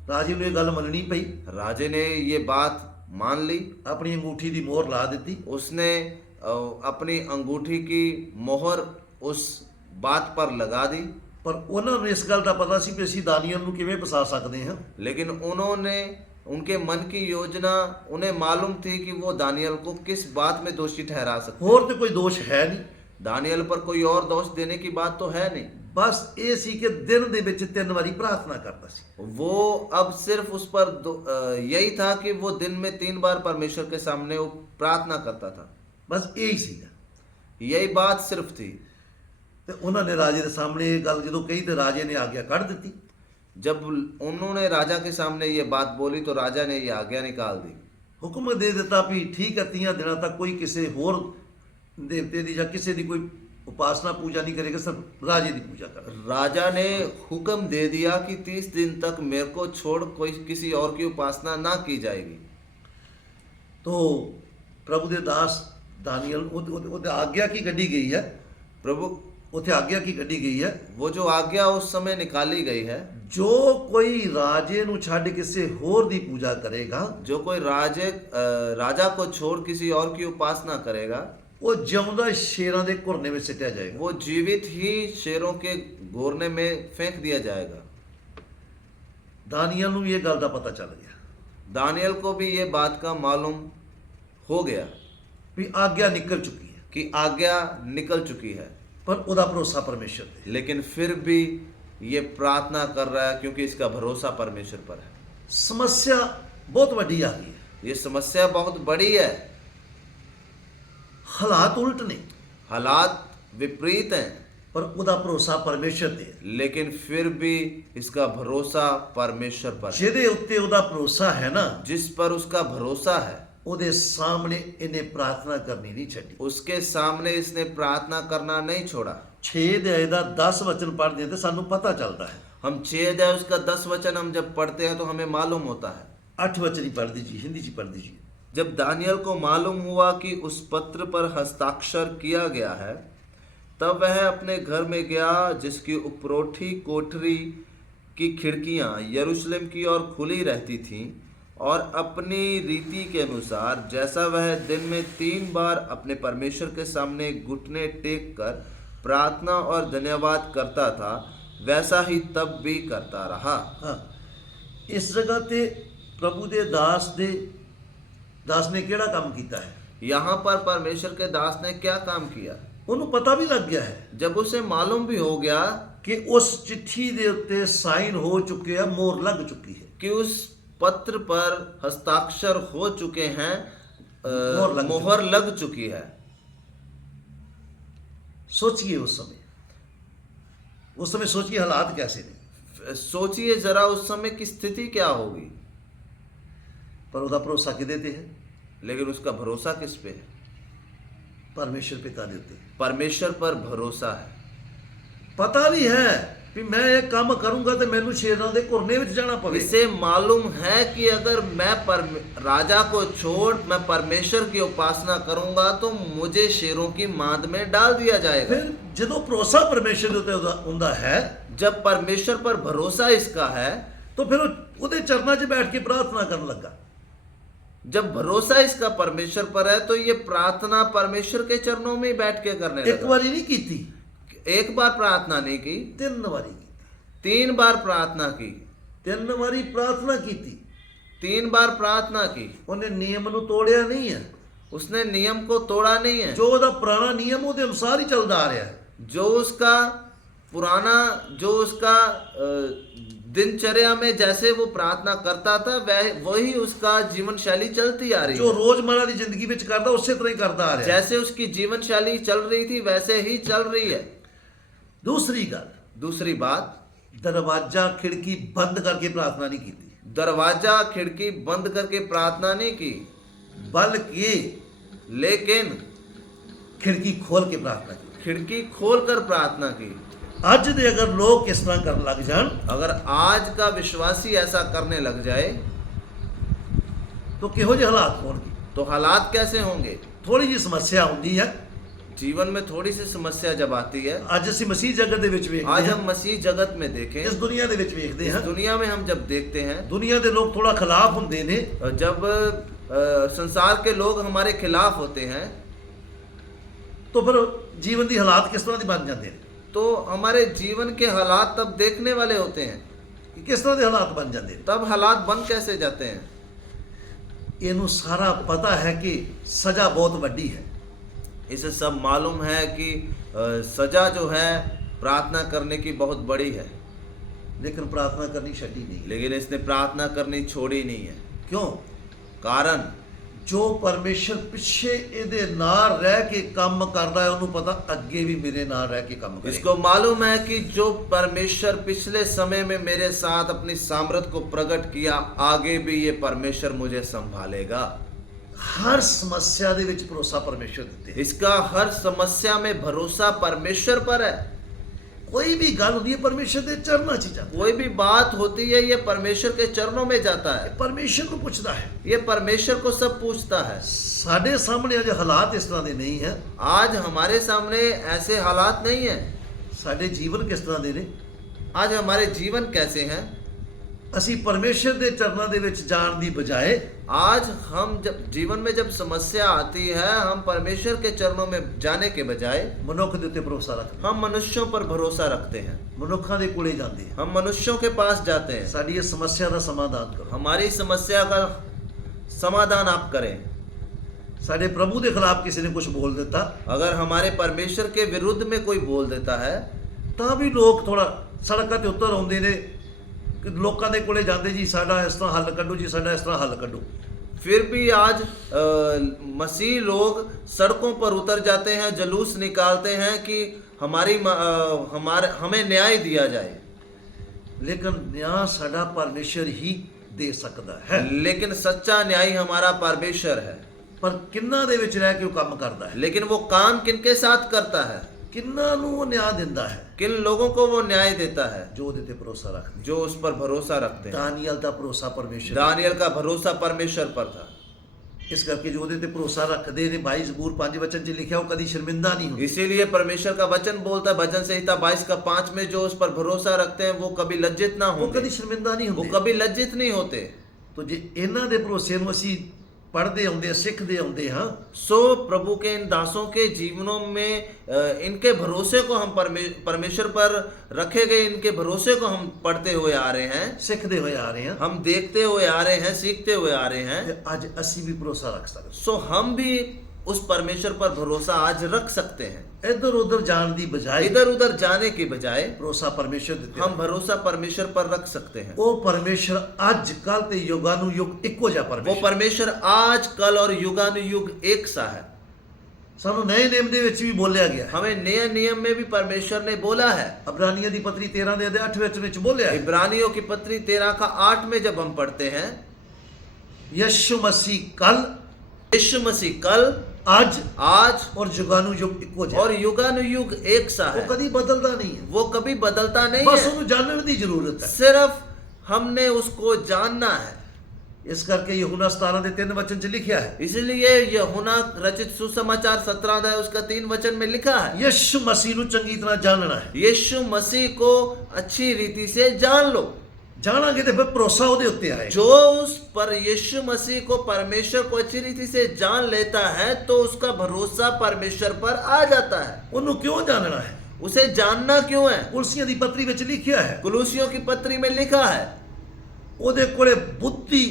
राजे ਨੂੰ ਇਹ ਗੱਲ ਮੰਨਣੀ ਪਈ, राजे ने ये बात मान ली। ਆਪਣੀ ਅੰਗੂਠੀ ਦੀ ਮੋਹਰ ਲਾ ਦਿੱਤੀ। उसने अपनी अंगूठी की मोहर उस बात पर लगा दी। ਪਰ ਉਹਨਾਂ ਨੂੰ ਇਸ ਗੱਲ ਦਾ ਪਤਾ ਸੀ ਵੀ ਅਸੀਂ ਦਾਨੀਅਲ ਨੂੰ ਕਿਵੇਂ ਫਸਾ ਸਕਦੇ ਹਾਂ। लेकिन उन्होंने उनके मन की योजना, उन्हें मालूम थी कि वो दानियल को किस बात में दोषी ठहरा सकते। ਹੋਰ ਤੇ ਕੋਈ ਦੋਸ਼ ਹੈ ਨਹੀਂ, दानियल पर कोई और दोष देने की बात तो है नहीं। ਬਸ ਇਹ ਸੀ ਕਿ ਦਿਨ ਦੇ ਵਿੱਚ 3 ਵਾਰੀ ਪ੍ਰਾਰਥਨਾ ਕਰਦਾ ਸੀ। वो अब सिर्फ उस पर यही था कि वो दिन में 3 बार परमेश्वर के सामने वो प्रार्थना करता था। ਬਸ ਇਹੀ ਸੀਗਾ। यही बात सिर्फ थी। ਤੇ ਉਹਨਾਂ ਨੇ ਰਾਜੇ ਦੇ ਸਾਹਮਣੇ ਇਹ ਗੱਲ ਜਦੋਂ ਕਹੀ ਤੇ ਰਾਜੇ ਨੇ ਆਗਿਆ ਕੱਢ ਦਿੱਤੀ। जब उन्होंने राजा के सामने ये बात बोली तो राजा ने ये आज्ञा निकाल दी। ਹੁਕਮ ਦੇ ਦਿੱਤਾ ਵੀ ਠੀਕ ਹੈ 30 ਦਿਨਾਂ ਤੱਕ ਕੋਈ ਕਿਸੇ ਹੋਰ ਦੇਵਤੇ ਦੀ ਜਾਂ ਕਿਸੇ ਦੀ ਕੋਈ ਉਪਾਸਨਾ ਪੂਜਾ ਨਹੀਂ ਕਰੇਗਾ, ਸਿਰਫ ਰਾਜੇ ਦੀ ਪੂਜਾ ਕਰੇ। राजा ने हुक्म दे दिया कि 30 दिन तक मेरे को छोड़ कोई किसी और की उपासना ना की जाएगी। तो ਪ੍ਰਭੂ ਦੇ ਦਾਸ ਦਾਨੀਅਲ ਉਹਦੇ ਆਗਿਆ ਕੀ ਕੱਢੀ ਗਈ ਹੈ, प्रभु ਉੱਥੇ ਆਗਿਆ ਕੀ ਕੱਢੀ ਗਈ ਹੈ, वो जो आज्ञा उस समय निकाली गई है, ਜੋ ਕੋਈ ਰਾਜੇ ਨੂੰ ਛੱਡ ਕਿਸੇ ਹੋਰ ਦੀ ਪੂਜਾ ਕਰੇਗਾ जो कोई राजा को छोड़ किसी और की उपासना करेगा, ਉਹ ਜਿਉਂਦਾ ਸ਼ੇਰਾਂ ਦੇ ਘੁਰਨੇ ਵਿੱਚ ਸਿੱਟਿਆ ਜਾਏਗਾ। वो जीवित ही शेरों के घोरने में फेंक दिया जाएगा। ਦਾਨੀਅਲ ਨੂੰ ਵੀ ਇਹ ਗੱਲ ਦਾ ਪਤਾ ਚੱਲ ਗਿਆ दानियल को भी ये बात का मालूम हो गया ਵੀ ਆਗਿਆ ਨਿਕਲ ਚੁੱਕੀ ਹੈ, कि आज्ञा निकल चुकी है, ਪਰ ਉਹਦਾ ਭਰੋਸਾ ਪਰਮੇਸ਼ਰ ਤੇ। लेकिन फिर भी ये प्रार्थना कर रहा है क्योंकि इसका भरोसा परमेश्वर पर है। ਸਮੱਸਿਆ ਬਹੁਤ ਵੱਡੀ ਆ ਗਈ ਹੈ, ये समस्या बहुत बड़ी है, ਹਾਲਾਤ ਉਲਟ ਨੇ, हालात विपरीत हैं, ਪਰ ਉਹਦਾ ਭਰੋਸਾ ਪਰਮੇਸ਼ਰ ਤੇ ਹੈ। लेकिन फिर भी इसका भरोसा परमेश्वर पर है। ਜਿਹਦੇ ਉੱਤੇ ਉਹਦਾ ਭਰੋਸਾ ਹੈ ਨਾ, जिस पर उसका भरोसा है, ਉਹਦੇ ਸਾਹਮਣੇ ਇਹਨੇ ਪ੍ਰਾਰਥਨਾ ਕਰਨੀ ਨਹੀਂ ਛੱਡੀ। उसके सामने इसने प्रार्थना करना नहीं छोड़ा। 6 ਅਧਿਆਏ ਦਾ 10 वचन पढ़ते हैं तो ਸਾਨੂੰ ਪਤਾ ਚੱਲਦਾ ਹੈ। हम 6 अध्याय उसका 10 वचन हम जब पढ़ते हैं तो हमें मालूम होता है। 8 वचन ही पढ़ दीजिए, हिंदी जी पढ़ दीजिए। जब दानियल को मालूम हुआ कि उस पत्र पर हस्ताक्षर किया गया है, तब वह अपने घर में गया जिसकी उपरोठी कोठरी की खिड़कियां यरूशलेम की ओर खुली रहती थीं, और अपनी रीति के अनुसार जैसा वह दिन में 3 बार अपने परमेश्वर के सामने घुटने टेक कर प्रार्थना और धन्यवाद करता था, वैसा ही तब भी करता रहा। हाँ, इस जगह ते प्रभु दे दास ने केड़ा काम कीता है? यहाँ पर परमेश्वर के दास ने क्या काम किया? ਉਹਨੂੰ ਪਤਾ ਵੀ ਲੱਗ ਗਿਆ ਹੈ जब उसे मालूम भी हो गया ਕਿ ਉਸ ਚਿੱਠੀ ਦੇ ਉੱਤੇ ਸਾਈਨ ਹੋ ਚੁੱਕੇ ਆ, ਮੋਹਰ ਲੱਗ ਚੁੱਕੀ ਹੈ। कि उस पत्र पर हस्ताक्षर हो चुके हैं, मोहर लग चुकी है। सोचिए उस समय सोचिए हालात कैसे ने। सोचिए जरा उस समय की स्थिति क्या होगी। पर ਉਹਦਾ ਭਰੋਸਾ ਕਿਹਦੇ ਤੇ ਹੈ? लेकिन उसका भरोसा किस पे है? परमेश्वर पिता ਦੇ ਉੱਤੇ। परमेश्वर पर भरोसा है। पता भी है भी मैं ये काम करूंगा तो मैनू शेरां दे घुरने ਵਿੱਚ जाना पवे। इसे मालूम है कि अगर मैं राजा को छोड़ मैं परमेश्वर की उपासना करूंगा तो मुझे शेरों की मांद में डाल दिया जाएगा। फिर ਜਦੋਂ ਭਰੋਸਾ ਪਰਮੇਸ਼ਰ ਦੇ ਉੱਤੇ ਹੁੰਦਾ ਹੈ, जब परमेश्वर पर भरोसा इसका है, तो फिर ਉਹਦੇ ਚਰਨਾਂ 'ਚ ਬੈਠ ਕੇ ਪ੍ਰਾਰਥਨਾ ਕਰਨ ਲੱਗਾ। जब भरोसा इसका परमेश्वर पर है तो ये प्रार्थना परमेश्वर के चरणों में बैठ के करने ਇੱਕ लगा। ਵਾਰੀ ਨਹੀਂ ਕੀਤੀ, एक बार प्रार्थना नहीं की, 3 ਵਾਰੀ ਕੀਤੀ। 3 बार प्रार्थना की। 3 ਵਾਰੀ ਪ੍ਰਾਰਥਨਾ ਕੀਤੀ। 3 बार प्रार्थना की। ਉਹਨੇ ਨਿਯਮ ਨੂੰ ਤੋੜਿਆ ਨਹੀਂ ਹੈ। उसने नियम को तोड़ा नहीं है। ਜੋ ਉਹਦਾ ਪੁਰਾਣਾ ਨਿਯਮ ਉਹਦੇ ਅਨੁਸਾਰ ਹੀ ਚੱਲਦਾ ਆ ਰਿਹਾ ਹੈ। जो उसका पुराना, जो उसका दिनचर्या में जैसे वो प्रार्थना करता था वही उसका जीवन शैली चलती आ रही ਜੋ है। ਰੋਜ਼ਮर्रा ਦੀ ਜ਼ਿੰਦਗੀ ਵਿੱਚ ਕਰਦਾ ਉਸੇ ਤਰ੍ਹਾਂ ਹੀ ਕਰਦਾ ਆ ਰਿਹਾ ਹੈ। जैसे उसकी जीवन शैली चल रही थी वैसे ही चल रही है। दूसरी ਗੱਲ, दूसरी बात, दरवाजा खिड़की बंद करके प्रार्थना नहीं की, दरवाजा खिड़की बंद करके प्रार्थना नहीं की, बल्कि लेकिन खिड़की खोल के प्रार्थना की। खिड़की खोलकर प्रार्थना की। ਅੱਜ ਦੇ ਅਗਰ ਲੋਕ ਇਸ ਤਰ੍ਹਾਂ ਕਰਨ ਲੱਗ ਜਾਣ अगर आज का विश्वासी ऐसा करने लग जाए ਤਾਂ ਕਿਹੋ ਜਿਹੇ ਹਾਲਾਤ ਹੋਣਗੇ। तो हालात कैसे होंगे। ਥੋੜੀ ਜਿਹੀ ਸਮੱਸਿਆ ਹੁੰਦੀ ਹੈ। जीवन में थोड़ी सी समस्या जब आती है, ਅੱਜ ਅਸੀਂ ਮਸੀਹ ਜਗਤ ਦੇ ਵਿੱਚ आज ਵੇਖਦੇ ਹਾਂ, हम मसीह जगत में देखें, ਇਸ ਦੁਨੀਆ ਦੇ ਵਿੱਚ ਵੇਖਦੇ इस ਹਾਂ, दुनिया में हम जब देखते हैं, ਦੁਨੀਆ ਦੇ ਲੋਕ ਥੋੜਾ ਖਿਲਾਫ ਹੁੰਦੇ ਨੇ, जब संसार के लोग हमारे खिलाफ होते हैं, ਤਾਂ ਫਿਰ ਜੀਵਨ ਦੀ ਹਾਲਾਤ ਕਿਸ ਤਰ੍ਹਾਂ ਦੀ ਬਣ ਜਾਂਦੇ ਨੇ, तो हमारे जीवन के हालात तब देखने वाले होते हैं। ਕਿ ਕਿਸ ਤਰ੍ਹਾਂ ਦੇ ਹਾਲਾਤ ਬਣ ਜਾਂਦੇ ਨੇ। तब हालात बन कैसे जाते हैं। ਇਹਨੂੰ ਸਾਰਾ ਪਤਾ ਹੈ ਕਿ ਸਜ਼ਾ ਬਹੁਤ ਵੱਡੀ ਹੈ, इसे सब मालूम है कि सजा जो है प्रार्थना करने की बहुत बड़ी है, ਲੇਕਿਨ ਪ੍ਰਾਰਥਨਾ ਕਰਨੀ ਛੱਡੀ ਨਹੀਂ। लेकिन इसने प्रार्थना करनी छोड़ी नहीं है। ਕਿਉਂ? कारण ਜੋ ਪਰਮੇਸ਼ਰ ਪਿੱਛੇ ਇਹਦੇ ਨਾਲ ਰਹਿ ਕੇ ਕੰਮ ਕਰਦਾ ਹੈ ਉਹਨੂੰ ਪਤਾ ਅੱਗੇ ਵੀ ਮੇਰੇ ਨਾਲ ਰਹਿ ਕੇ ਕੰਮ ਕਰੇਗਾ। इसको मालूम है कि जो परमेश्वर पिछले समय में मेरे साथ अपनी सामर्थ्य को प्रकट किया, आगे भी ये परमेश्वर मुझे संभालेगा। ਹਰ ਸਮੱਸਿਆ ਦੇ ਵਿੱਚ ਭਰੋਸਾ ਪਰਮੇਸ਼ਰ ਦਿੱਤੇ। इसका हर समस्या में भरोसा परमेश्वर पर है। ਕੋਈ ਵੀ ਗੱਲ ਹੁੰਦੀ ਹੈ ਪਰਮੇਸ਼ਰ ਦੇ ਚਰਨਾਂ 'ਚ ਜਾਂਦਾ कोई भी बात होती है, ये परमेश्वर के चरणों में जाता ਹੈ, है। ਪਰਮੇਸ਼ਰ ਨੂੰ ਪੁੱਛਦਾ ਹੈ। ये परमेश्वर को सब पूछता है। ਸਾਡੇ ਸਾਹਮਣੇ ਅਜੇ ਹਾਲਾਤ ਇਸ ਤਰ੍ਹਾਂ ਦੇ ਨਹੀਂ ਹੈ। आज हमारे सामने ऐसे हालात नहीं है। ਸਾਡੇ ਜੀਵਨ ਕਿਸ ਤਰ੍ਹਾਂ ਦੇ ਨੇ। आज हमारे जीवन कैसे हैं। ਅਸੀਂ ਪਰਮੇਸ਼ਰ ਦੇ ਚਰਨਾਂ ਦੇ ਵਿੱਚ ਜਾਣ ਦੀ ਬਜਾਏ आज हम जब जीवन में जब समस्या आती है, हम परमेश्वर के चरणों में जाने के बजाय ਮਨੁੱਖ ਦੇ ਉੱਤੇ ਭਰੋਸਾ ਰੱਖਦੇ हम मनुष्यों पर भरोसा रखते हैं। ਮਨੁੱਖਾਂ ਦੇ ਕੋਲੇ ਜਾਂਦੇ ਹਾਂ। हम मनुष्यों के पास जाते हैं। ਸਾਡੀ ਇਹ ਸਮੱਸਿਆ ਦਾ ਸਮਾਧਾਨ ਕਰੋ। हमारी समस्या का समाधान आप करें। ਸਾਡੇ ਪ੍ਰਭੂ ਦੇ ਖਿਲਾਫ ਕਿਸੇ ਨੇ ਕੁਝ ਬੋਲ ਦਿੱਤਾ अगर हमारे परमेश्वर के विरुद्ध में कोई बोल देता है, ਤਾਂ ਵੀ ਲੋਕ ਥੋੜਾ ਸੜਕਾਂ ਤੇ ਉਤਰ ਆਉਂਦੇ ਨੇ ਕਿ ਲੋਕਾਂ ਦੇ ਕੋਲੇ ਜਾਂਦੇ ਜੀ ਸਾਡਾ ਇਸ ਤਰ੍ਹਾਂ ਹੱਲ ਕੱਢੋ ਜੀ ਸਾਡਾ ਇਸ ਤਰ੍ਹਾਂ ਹੱਲ ਕੱਢੋ। फिर भी आज मसीह लोग सड़कों पर उतर जाते हैं, जुलूस निकालते हैं कि हमें न्याय दिया जाए। ਲੇਕਿਨ ਨਿਆਂ ਸਾਡਾ ਪਰਮੇਸ਼ਰ ਹੀ ਦੇ ਸਕਦਾ ਹੈ। लेकिन सच्चा न्याय हमारा परमेश्वर है। ਪਰ ਕਿੰਨਾਂ ਦੇ ਵਿੱਚ ਰਹਿ ਕੇ ਉਹ ਕੰਮ ਕਰਦਾ ਹੈ, लेकिन वो काम किनके साथ करता है। ਕਿੰਨਾਂ ਨੂੰ ਉਹ ਨਿਆਂ ਦਿੰਦਾ ਹੈ। किन लोगों को वो न्याय देता है। ਜੋ ਉਹਦੇ ਤੇ ਭਰੋਸਾ ਰੱਖਦੇ। जो उस पर भरोसा रखते हैं। ਦਾਨੀਏਲ ਦਾ ਭਰੋਸਾ ਪਰਮੇਸ਼ਰ दानियल का भरोसा परमेश्वर पर था। ਇਸ ਕਰਕੇ ਜੋ ਉਹਦੇ ਤੇ ਭਰੋਸਾ ਰੱਖਦੇ ਨੇ 22 ਜ਼ਬੂਰ 5 ਵਚਨ 'ਚ ਲਿਖਿਆ ਉਹ ਕਦੀ ਸ਼ਰਮਿੰਦਾ ਨਹੀਂ ਹੁੰਦੇ। इसीलिए परमेश्वर का वचन बोलता है, भजन संहिता 22 का 5 में, जो उस पर भरोसा रखते हैं वो कभी लज्जित ना ਉਹ होंगे। ਕਦੀ ਸ਼ਰਮਿੰਦਾ ਨਹੀਂ वो ਹੁੰਦੇ। कभी लज्जित नहीं होते। तो ਜੇ ਇਹਨਾਂ ਦੇ ਭਰੋਸੇ ਨੂੰ ਅਸੀਂ ਪੜ੍ਹਦੇ ਆਉਂਦੇ ਸਿੱਖਦੇ ਆਉਂਦੇ ਹਾਂ सो प्रभु के इन दासों के जीवनों में इनके भरोसे को हम परमेश्वर पर रखे गए इनके भरोसे को हम पढ़ते हुए आ रहे हैं, ਸਿੱਖਦੇ ਹੋਏ ਆ ਰਹੇ ਹਾਂ हम देखते हुए आ रहे हैं, सीखते हुए आ रहे हैं। ਤੇ ਅੱਜ ਅਸੀਂ ਵੀ ਭਰੋਸਾ ਰੱਖ ਸਕਦੇ सो हम भी उस परमेश्वर पर भरोसा आज रख सकते हैं। ਹਾਂ। ਇੱਧਰ ਉੱਧਰ ਜਾਣ ਦੀ ਬਜਾਏ इधर उधर जाने के बजाय ਭਰੋਸਾ ਪਰਮੇਸ਼ਰ ਦਿੱਤੇ हम भरोसा परमेश्वर पर रख सकते हैं। ਉਹ ਪਰਮੇਸ਼ਰ ਅੱਜ ਕੱਲ ਤੇ ਯੁਗਾਨੁਯੁਗ ਇੱਕੋ ਜਿਹਾ वो ਪਰਮੇਸ਼ਰ परमेश्वर आज कल और युगानुयुग एक सा है। ਸਾਨੂੰ ਨਏ ਨਿਯਮ ਦੇ ਵਿੱਚ ਵੀ ਬੋਲਿਆ ਗਿਆ ਹੈ। हमें नए नियम में भी परमेश्वर ने बोला है। ਅਬਰਾਨੀਆਂ ਦੀ ਪਤਰੀ 13 ਦੇ 8 ਵਿੱਚ ਬੋਲਿਆ ਹੈ इब्रानियों की पत्री 13 का 8 में जब हम पढ़ते हैं, ਯਿਸੂ ਮਸੀਹ ਕੱਲ यीशु मसीह कल ਅੱਜ आज ਔਰ ਯੁਗਾਨੁਯੁਗ ਇੱਕੋ ਜਿਹਾ और युगानुयुग एक सा ਉਹ है। ਕਦੀ ਬਦਲਦਾ ਨਹੀਂ ਹੈ। वो कभी बदलता नहीं ਬਸ है। ਉਹਨੂੰ ਜਾਣਨ ਦੀ ਜ਼ਰੂਰਤ ਹੈ। सिर्फ हमने उसको जानना है। ਇਸ ਕਰਕੇ ਯਹੂਨਾ 17 ਦੇ 3 वचन 'ਚ ਲਿਖਿਆ ਹੈ इसलिए यूहन्ना रचित सुसमाचार 17 अध्याय उसका 3 वचन में लिखा है, ਯਿਸੂ ਮਸੀਹ ਨੂੰ ਚੰਗੀ ਤਰ੍ਹਾਂ ਜਾਣਨਾ ਹੈ। यीशु मसीह को अच्छी रीति से जान लो। ਜਾਣਾਂਗੇ ਤੇ ਫਿਰ ਭਰੋਸਾ ਉਹਦੇ ਉੱਤੇ ਆਏਗਾ। जो उस पर यीशु मसीह को परमेश्वर को अच्छी रीति से जान लेता है तो उसका भरोसा परमेश्वर पर आ जाता है। ਉਹਨੂੰ ਕਿਉਂ ਜਾਣਨਾ ਹੈ? उसे जानना क्यों है। ਕੁਲਸੀਆਂ ਦੀ ਪਤਰੀ ਵਿੱਚ ਲਿਖਿਆ ਹੈ कुलूसियों की पत्री में लिखा है, ਉਹਦੇ ਕੋਲੇ ਬੁੱਧੀ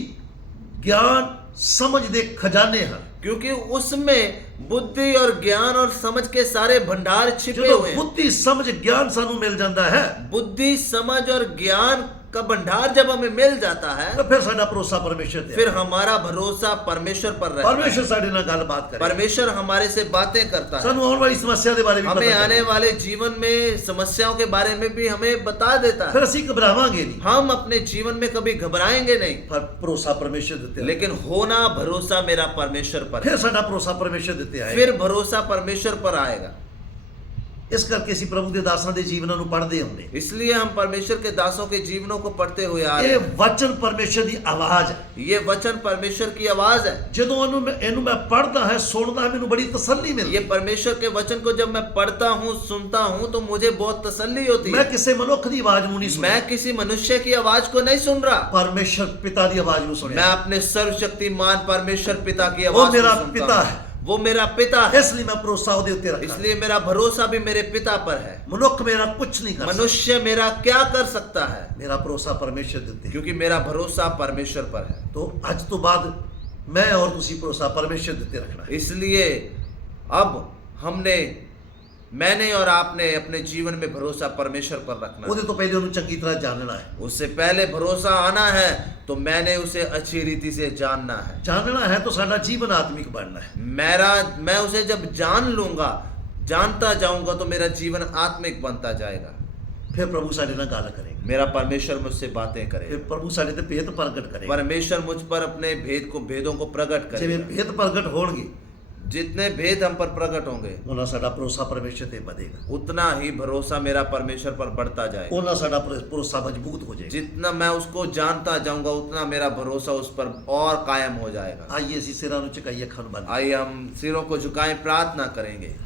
ਗਿਆਨ ਸਮਝ ਦੇ ਖਜ਼ਾਨੇ ਹਨ। क्योंकि उसमें बुद्धि और ज्ञान और समझ के सारे भंडार छिपे ਜਦੋਂ हुए हैं। ਬੁੱਧੀ ਸਮਝ ਗਿਆਨ ਸਾਨੂੰ ਮਿਲ ਜਾਂਦਾ ਹੈ बुद्धि समझ और ज्ञान का भंडार जब हमें मिल जाता है, ਤਾਂ ਫਿਰ ਸਾਡਾ ਭਰੋਸਾ ਪਰਮੇਸ਼ਰ ਤੇ ਹੈ। फिर हमारा भरोसा परमेश्वर पर रहता है। ਪਰਮੇਸ਼ਰ ਸਾਡੇ ਨਾਲ ਗੱਲਬਾਤ ਕਰੇ परमेश्वर हमारे से बातें करता है। ਸਾਨੂੰ ਆਉਣ ਵਾਲੀ ਸਮੱਸਿਆ ਦੇ ਬਾਰੇ ਵੀ ਪਤਾ हमें ਚੱਲੇ। आने वाले जीवन में समस्याओं के बारे में भी हमें बता देता ਫਿਰ है। ਅਸੀਂ ਘਬਰਾਵਾਂਗੇ ਨਹੀਂ हम अपने जीवन में कभी घबराएंगे नहीं, ਪਰ ਭਰੋਸਾ ਪਰਮੇਸ਼ਰ ਦਿੱਤੇ ਆਏਗਾ। लेकिन होना भरोसा मेरा परमेश्वर पर है। ਫਿਰ ਸਾਡਾ ਭਰੋਸਾ ਪਰਮੇਸ਼ਰ ਦਿੱਤੇ ਆਏਗਾ। फिर भरोसा परमेश्वर पर आएगा। ਇਸ ਕਰਕੇ ਅਸੀਂ ਪ੍ਰਭੂ ਦੇ ਦਾਸਾਂ ਦੇ ਜੀਵਨਾਂ ਨੂੰ ਪੜ੍ਹਦੇ ਹੁੰਦੇ। इसलिए हम परमेश्वर के दासों के जीवनों को पढ़ते हुए आ रहे ਇਹ हैं। ਵਚਨ ਪਰਮੇਸ਼ਰ ਦੀ ਆਵਾਜ਼ ਹੈ। ये वचन परमेश्वर की आवाज है। ਜਦੋਂ ਇਹਨੂੰ ਮੈਂ ਪੜ੍ਹਦਾ ਹੈ, ਸੁਣਦਾ ਹੈ, ਮੈਨੂੰ ਬੜੀ ਤਸੱਲੀ ਮਿਲਦੀ ये परमेश्वर के वचन को जब मैं पढ़ता हूँ, सुनता हूँ, तो मुझे बहुत तसल्ली होती ਮੈਂ है। ਕਿਸੇ ਮਨੁੱਖ ਦੀ ਆਵਾਜ਼ ਨੂੰ ਨਹੀਂ ਸੁਣਦਾ, मैं किसी मनुष्य की आवाज को नहीं सुन रहा, ਪਰਮੇਸ਼ਰ ਪਿਤਾ ਦੀ ਆਵਾਜ਼ ਨੂੰ मैं ਸੁਣਿਆ। अपने सर्वशक्तिमान परमेश्वर पिता की वो आवाज मेरा को सुनता पिता हूं। है। वो मेरा पिता है, ਇਸ ਲਈ ਮੈਂ ਭਰੋਸਾ ਉਹਦੇ ਉੱਤੇ ਰੱਖਦਾ। इसलिए मेरा भरोसा भी मेरे पिता पर है। ਮਨੁੱਖ ਮੇਰਾ ਕੁਝ ਨਹੀਂ ਕਰ ਸਕਦਾ, मनुष्य मेरा क्या कर सकता है, ਮੇਰਾ ਭਰੋਸਾ ਪਰਮੇਸ਼ਰ ਦੇ ਉੱਤੇ ਹੈ। क्योंकि मेरा भरोसा परमेश्वर पर है। तो ਅੱਜ ਤੋਂ ਬਾਅਦ ਮੈਂ ਔਰ ਤੁਸੀਂ ਭਰੋਸਾ ਪਰਮੇਸ਼ਰ ਦੇ ਉੱਤੇ ਰੱਖਣਾ ਹੈ। इसलिए अब मैंने और आपने अपने जीवन में भरोसा परमेश्वर पर रखना ਉਹਦੇ है। ਤੋਂ ਪਹਿਲੇ ਉਹਨੂੰ ਚੰਗੀ ਤਰ੍ਹਾਂ ਜਾਣਨਾ ਹੈ। उससे पहले भरोसा आना है तो मैंने उसे अच्छी रीति से जानना है। ਜਾਣਨਾ ਹੈ ਤਾਂ ਸਾਡਾ ਜੀਵਨ ਆਤਮਿਕ ਬਣਨਾ ਹੈ। मैं उसे जब जान लूंगा, जानता जाऊंगा, तो मेरा जीवन आत्मिक बनता जाएगा। ਫਿਰ ਪ੍ਰਭੂ ਸਾਡੇ ਨਾਲ ਗੱਲ ਕਰੇਗਾ, मेरा परमेश्वर मुझसे बातें करे, ਫਿਰ ਪ੍ਰਭੂ ਸਾਡੇ ਤੇ ਭੇਦ ਪ੍ਰਗਟ ਕਰੇਗਾ। परमेश्वर मुझ पर अपने भेदों को प्रकट ਜਿਵੇਂ करेगा। ਭੇਦ ਪ੍ਰਗਟ ਹੋਣਗੇ, जितने भेद हम पर प्रकट होंगे, ਉਹਨਾਂ ਸਾਡਾ ਭਰੋਸਾ ਪਰਮੇਸ਼ਰ ਤੇ ਵਧੇਗਾ, उतना ही भरोसा मेरा परमेश्वर पर बढ़ता जाएगा। ਉਹਨਾਂ ਸਾਡਾ ਭਰੋਸਾ ਮਜ਼ਬੂਤ ਹੋ ਜਾਏਗਾ। जितना मैं उसको जानता जाऊंगा, उतना मेरा भरोसा उस पर और कायम हो जाएगा। ਆਈਏ ਅਸੀਂ ਸਿਰਾਂ ਨੂੰ ਝੁਕਾਈਏ, ਅੱਖਾਂ ਨੂੰ ਬੰਦ। आइए हम सिरों को झुकाएं, प्रार्थना करेंगे।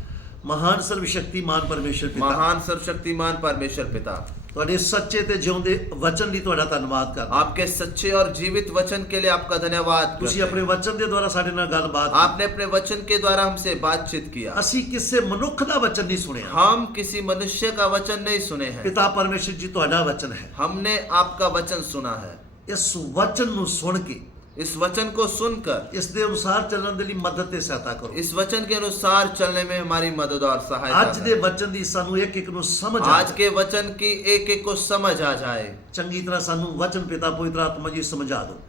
ਮਹਾਨ ਸਰਵਸ਼ਕਤੀਮਾਨ ਪਰਮੇਸ਼ਰ ਪਿਤਾ, महान सर्वशक्तिमान परमेश्वर पिता, ਤੁਹਾਡੇ ਸੱਚੇ ਤੇ ਜਿਉਂਦੇ ਵਚਨ ਲਈ ਤੁਹਾਡਾ ਧੰਨਵਾਦ ਕਰਦਾ। आपके सच्चे और जीवित वचन के लिए आपका धन्यवाद करते ਤੁਸੀਂ हैं। ਆਪਣੇ ਵਚਨ ਦੇ ਦੁਆਰਾ ਸਾਡੇ ਨਾਲ ਗੱਲਬਾਤ आपने अपने वचन के द्वारा हमसे बातचीत किया। ਅਸੀਂ ਕਿਸੇ ਮਨੁੱਖ ਦਾ ਵਚਨ ਨਹੀਂ ਸੁਣਿਆ, हम किसी मनुष्य का वचन नहीं सुने हैं, ਪਿਤਾ ਪਰਮੇਸ਼ਰ ਜੀ ਤੁਹਾਡਾ ਵਚਨ ਹੈ। हमने आपका वचन सुना है। ਇਸ ਵਚਨ ਨੂੰ ਸੁਣ ਕੇ इस वचन को सुनकर, ਇਸ ਦੇ ਅਨੁਸਾਰ ਚੱਲਣ ਦੇ ਲਈ ਮਦਦ ਤੇ ਸਹਾਇਤਾ ਕਰੋ। इस वचन के अनुसार चलने में हमारी मदद और सहायता ਅੱਜ ਦੇ करें। ਵਚਨ ਦੀ ਸਾਨੂੰ ਇੱਕ ਇੱਕ ਨੂੰ ਸਮਝ ਆ आज के वचन की एक एक को समझ आ जाए। ਚੰਗੀ ਤਰ੍ਹਾਂ ਸਾਨੂੰ ਵਚਨ ਪਿਤਾ ਪਵਿੱਤਰ ਆਤਮਾ ਜੀ ਸਮਝਾ ਦਿਓ,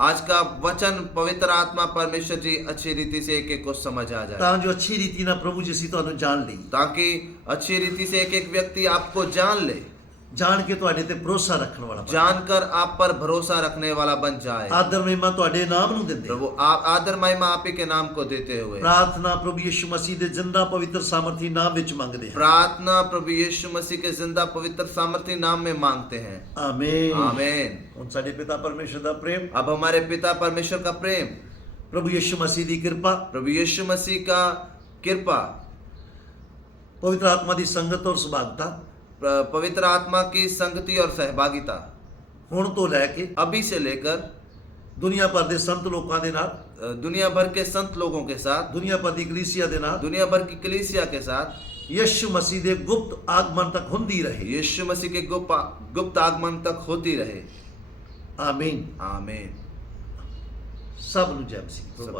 आज का वचन पवित्र आत्मा परमेश्वर जी अच्छी रीति से एक एक को समझ आ जाए, ਤਾਂ ਜੋ ਅੱਛੀ ਰੀਤੀ ਨਾਲ ਪ੍ਰਭੂ ਜੀ ਅਸੀਂ ਤੁਹਾਨੂੰ ਜਾਣ ਲਈ, ताकि अच्छी रीति से एक एक व्यक्ति आपको जान ले, ਜਾਣ ਕੇ ਤੁਹਾਡੇ ਤੇ ਭਰੋਸਾ ਰੱਖਣ ਵਾਲਾ ਬਣੇ। जानकर आप पर भरोसा रखने वाला बन जाए। ਆਦਰ ਮਹਿਮਾ ਤੁਹਾਡੇ ਨਾਮ ਨੂੰ ਦਿੰਦੇ प्रभु आप आदर महिमा आप ही के नाम को देते हुए ਪ੍ਰਾਰਥਨਾ ਪ੍ਰਭੂ ਯਿਸੂ ਮਸੀਹ ਦੇ ਜਿੰਦਾ ਪਵਿੱਤਰ ਸਾਮਰਥੀ ਨਾਮ ਵਿੱਚ ਮੰਗਦੇ ਹਾਂ, प्रार्थना प्रभु यीशु मसीह के जिंदा पवित्र सामर्थ्य नाम में मांगते हैं। ਆਮੀਨ। आमीन। ਹੁਣ ਸਾਡੇ ਪਿਤਾ ਪਰਮੇਸ਼ਰ ਦਾ ਪ੍ਰੇਮ, अब हमारे पिता परमेश्वर का प्रेम, ਪ੍ਰਭੂ ਯਿਸੂ ਮਸੀਹ ਦੀ ਕਿਰਪਾ, प्रभु यीशु मसीह का कृपा, ਪਵਿੱਤਰ ਆਤਮਾ ਦੀ ਸੰਗਤ ਔਰ ਸੁਭਾਗਤਾ पवित्र आत्मा की संगति और सहभागिता ਹੁਣ ਤੋਂ ਲੈ ਕੇ अभी से लेकर ਦੁਨੀਆ ਭਰ ਦੇ ਸੰਤ ਲੋਕਾਂ ਦੇ ਨਾਲ, दुनिया भर के संत लोगों के साथ, ਦੁਨੀਆ ਭਰ ਦੀ ਕਲੀਸਿਆ ਦੇ ਨਾਲ दुनिया भर की कलीसिया के साथ, ਯਿਸੂ ਮਸੀਹ ਦੇ ਗੁਪਤ ਆਗਮਨ ਤੱਕ ਹੁੰਦੀ ਰਹੇ। यीशु मसीह के गुप्त आगमन तक होती रहे। ਆਮੀਨ। आमीन। ਸਭ ਨੂੰ ਜੈ ਮਸੀਹ।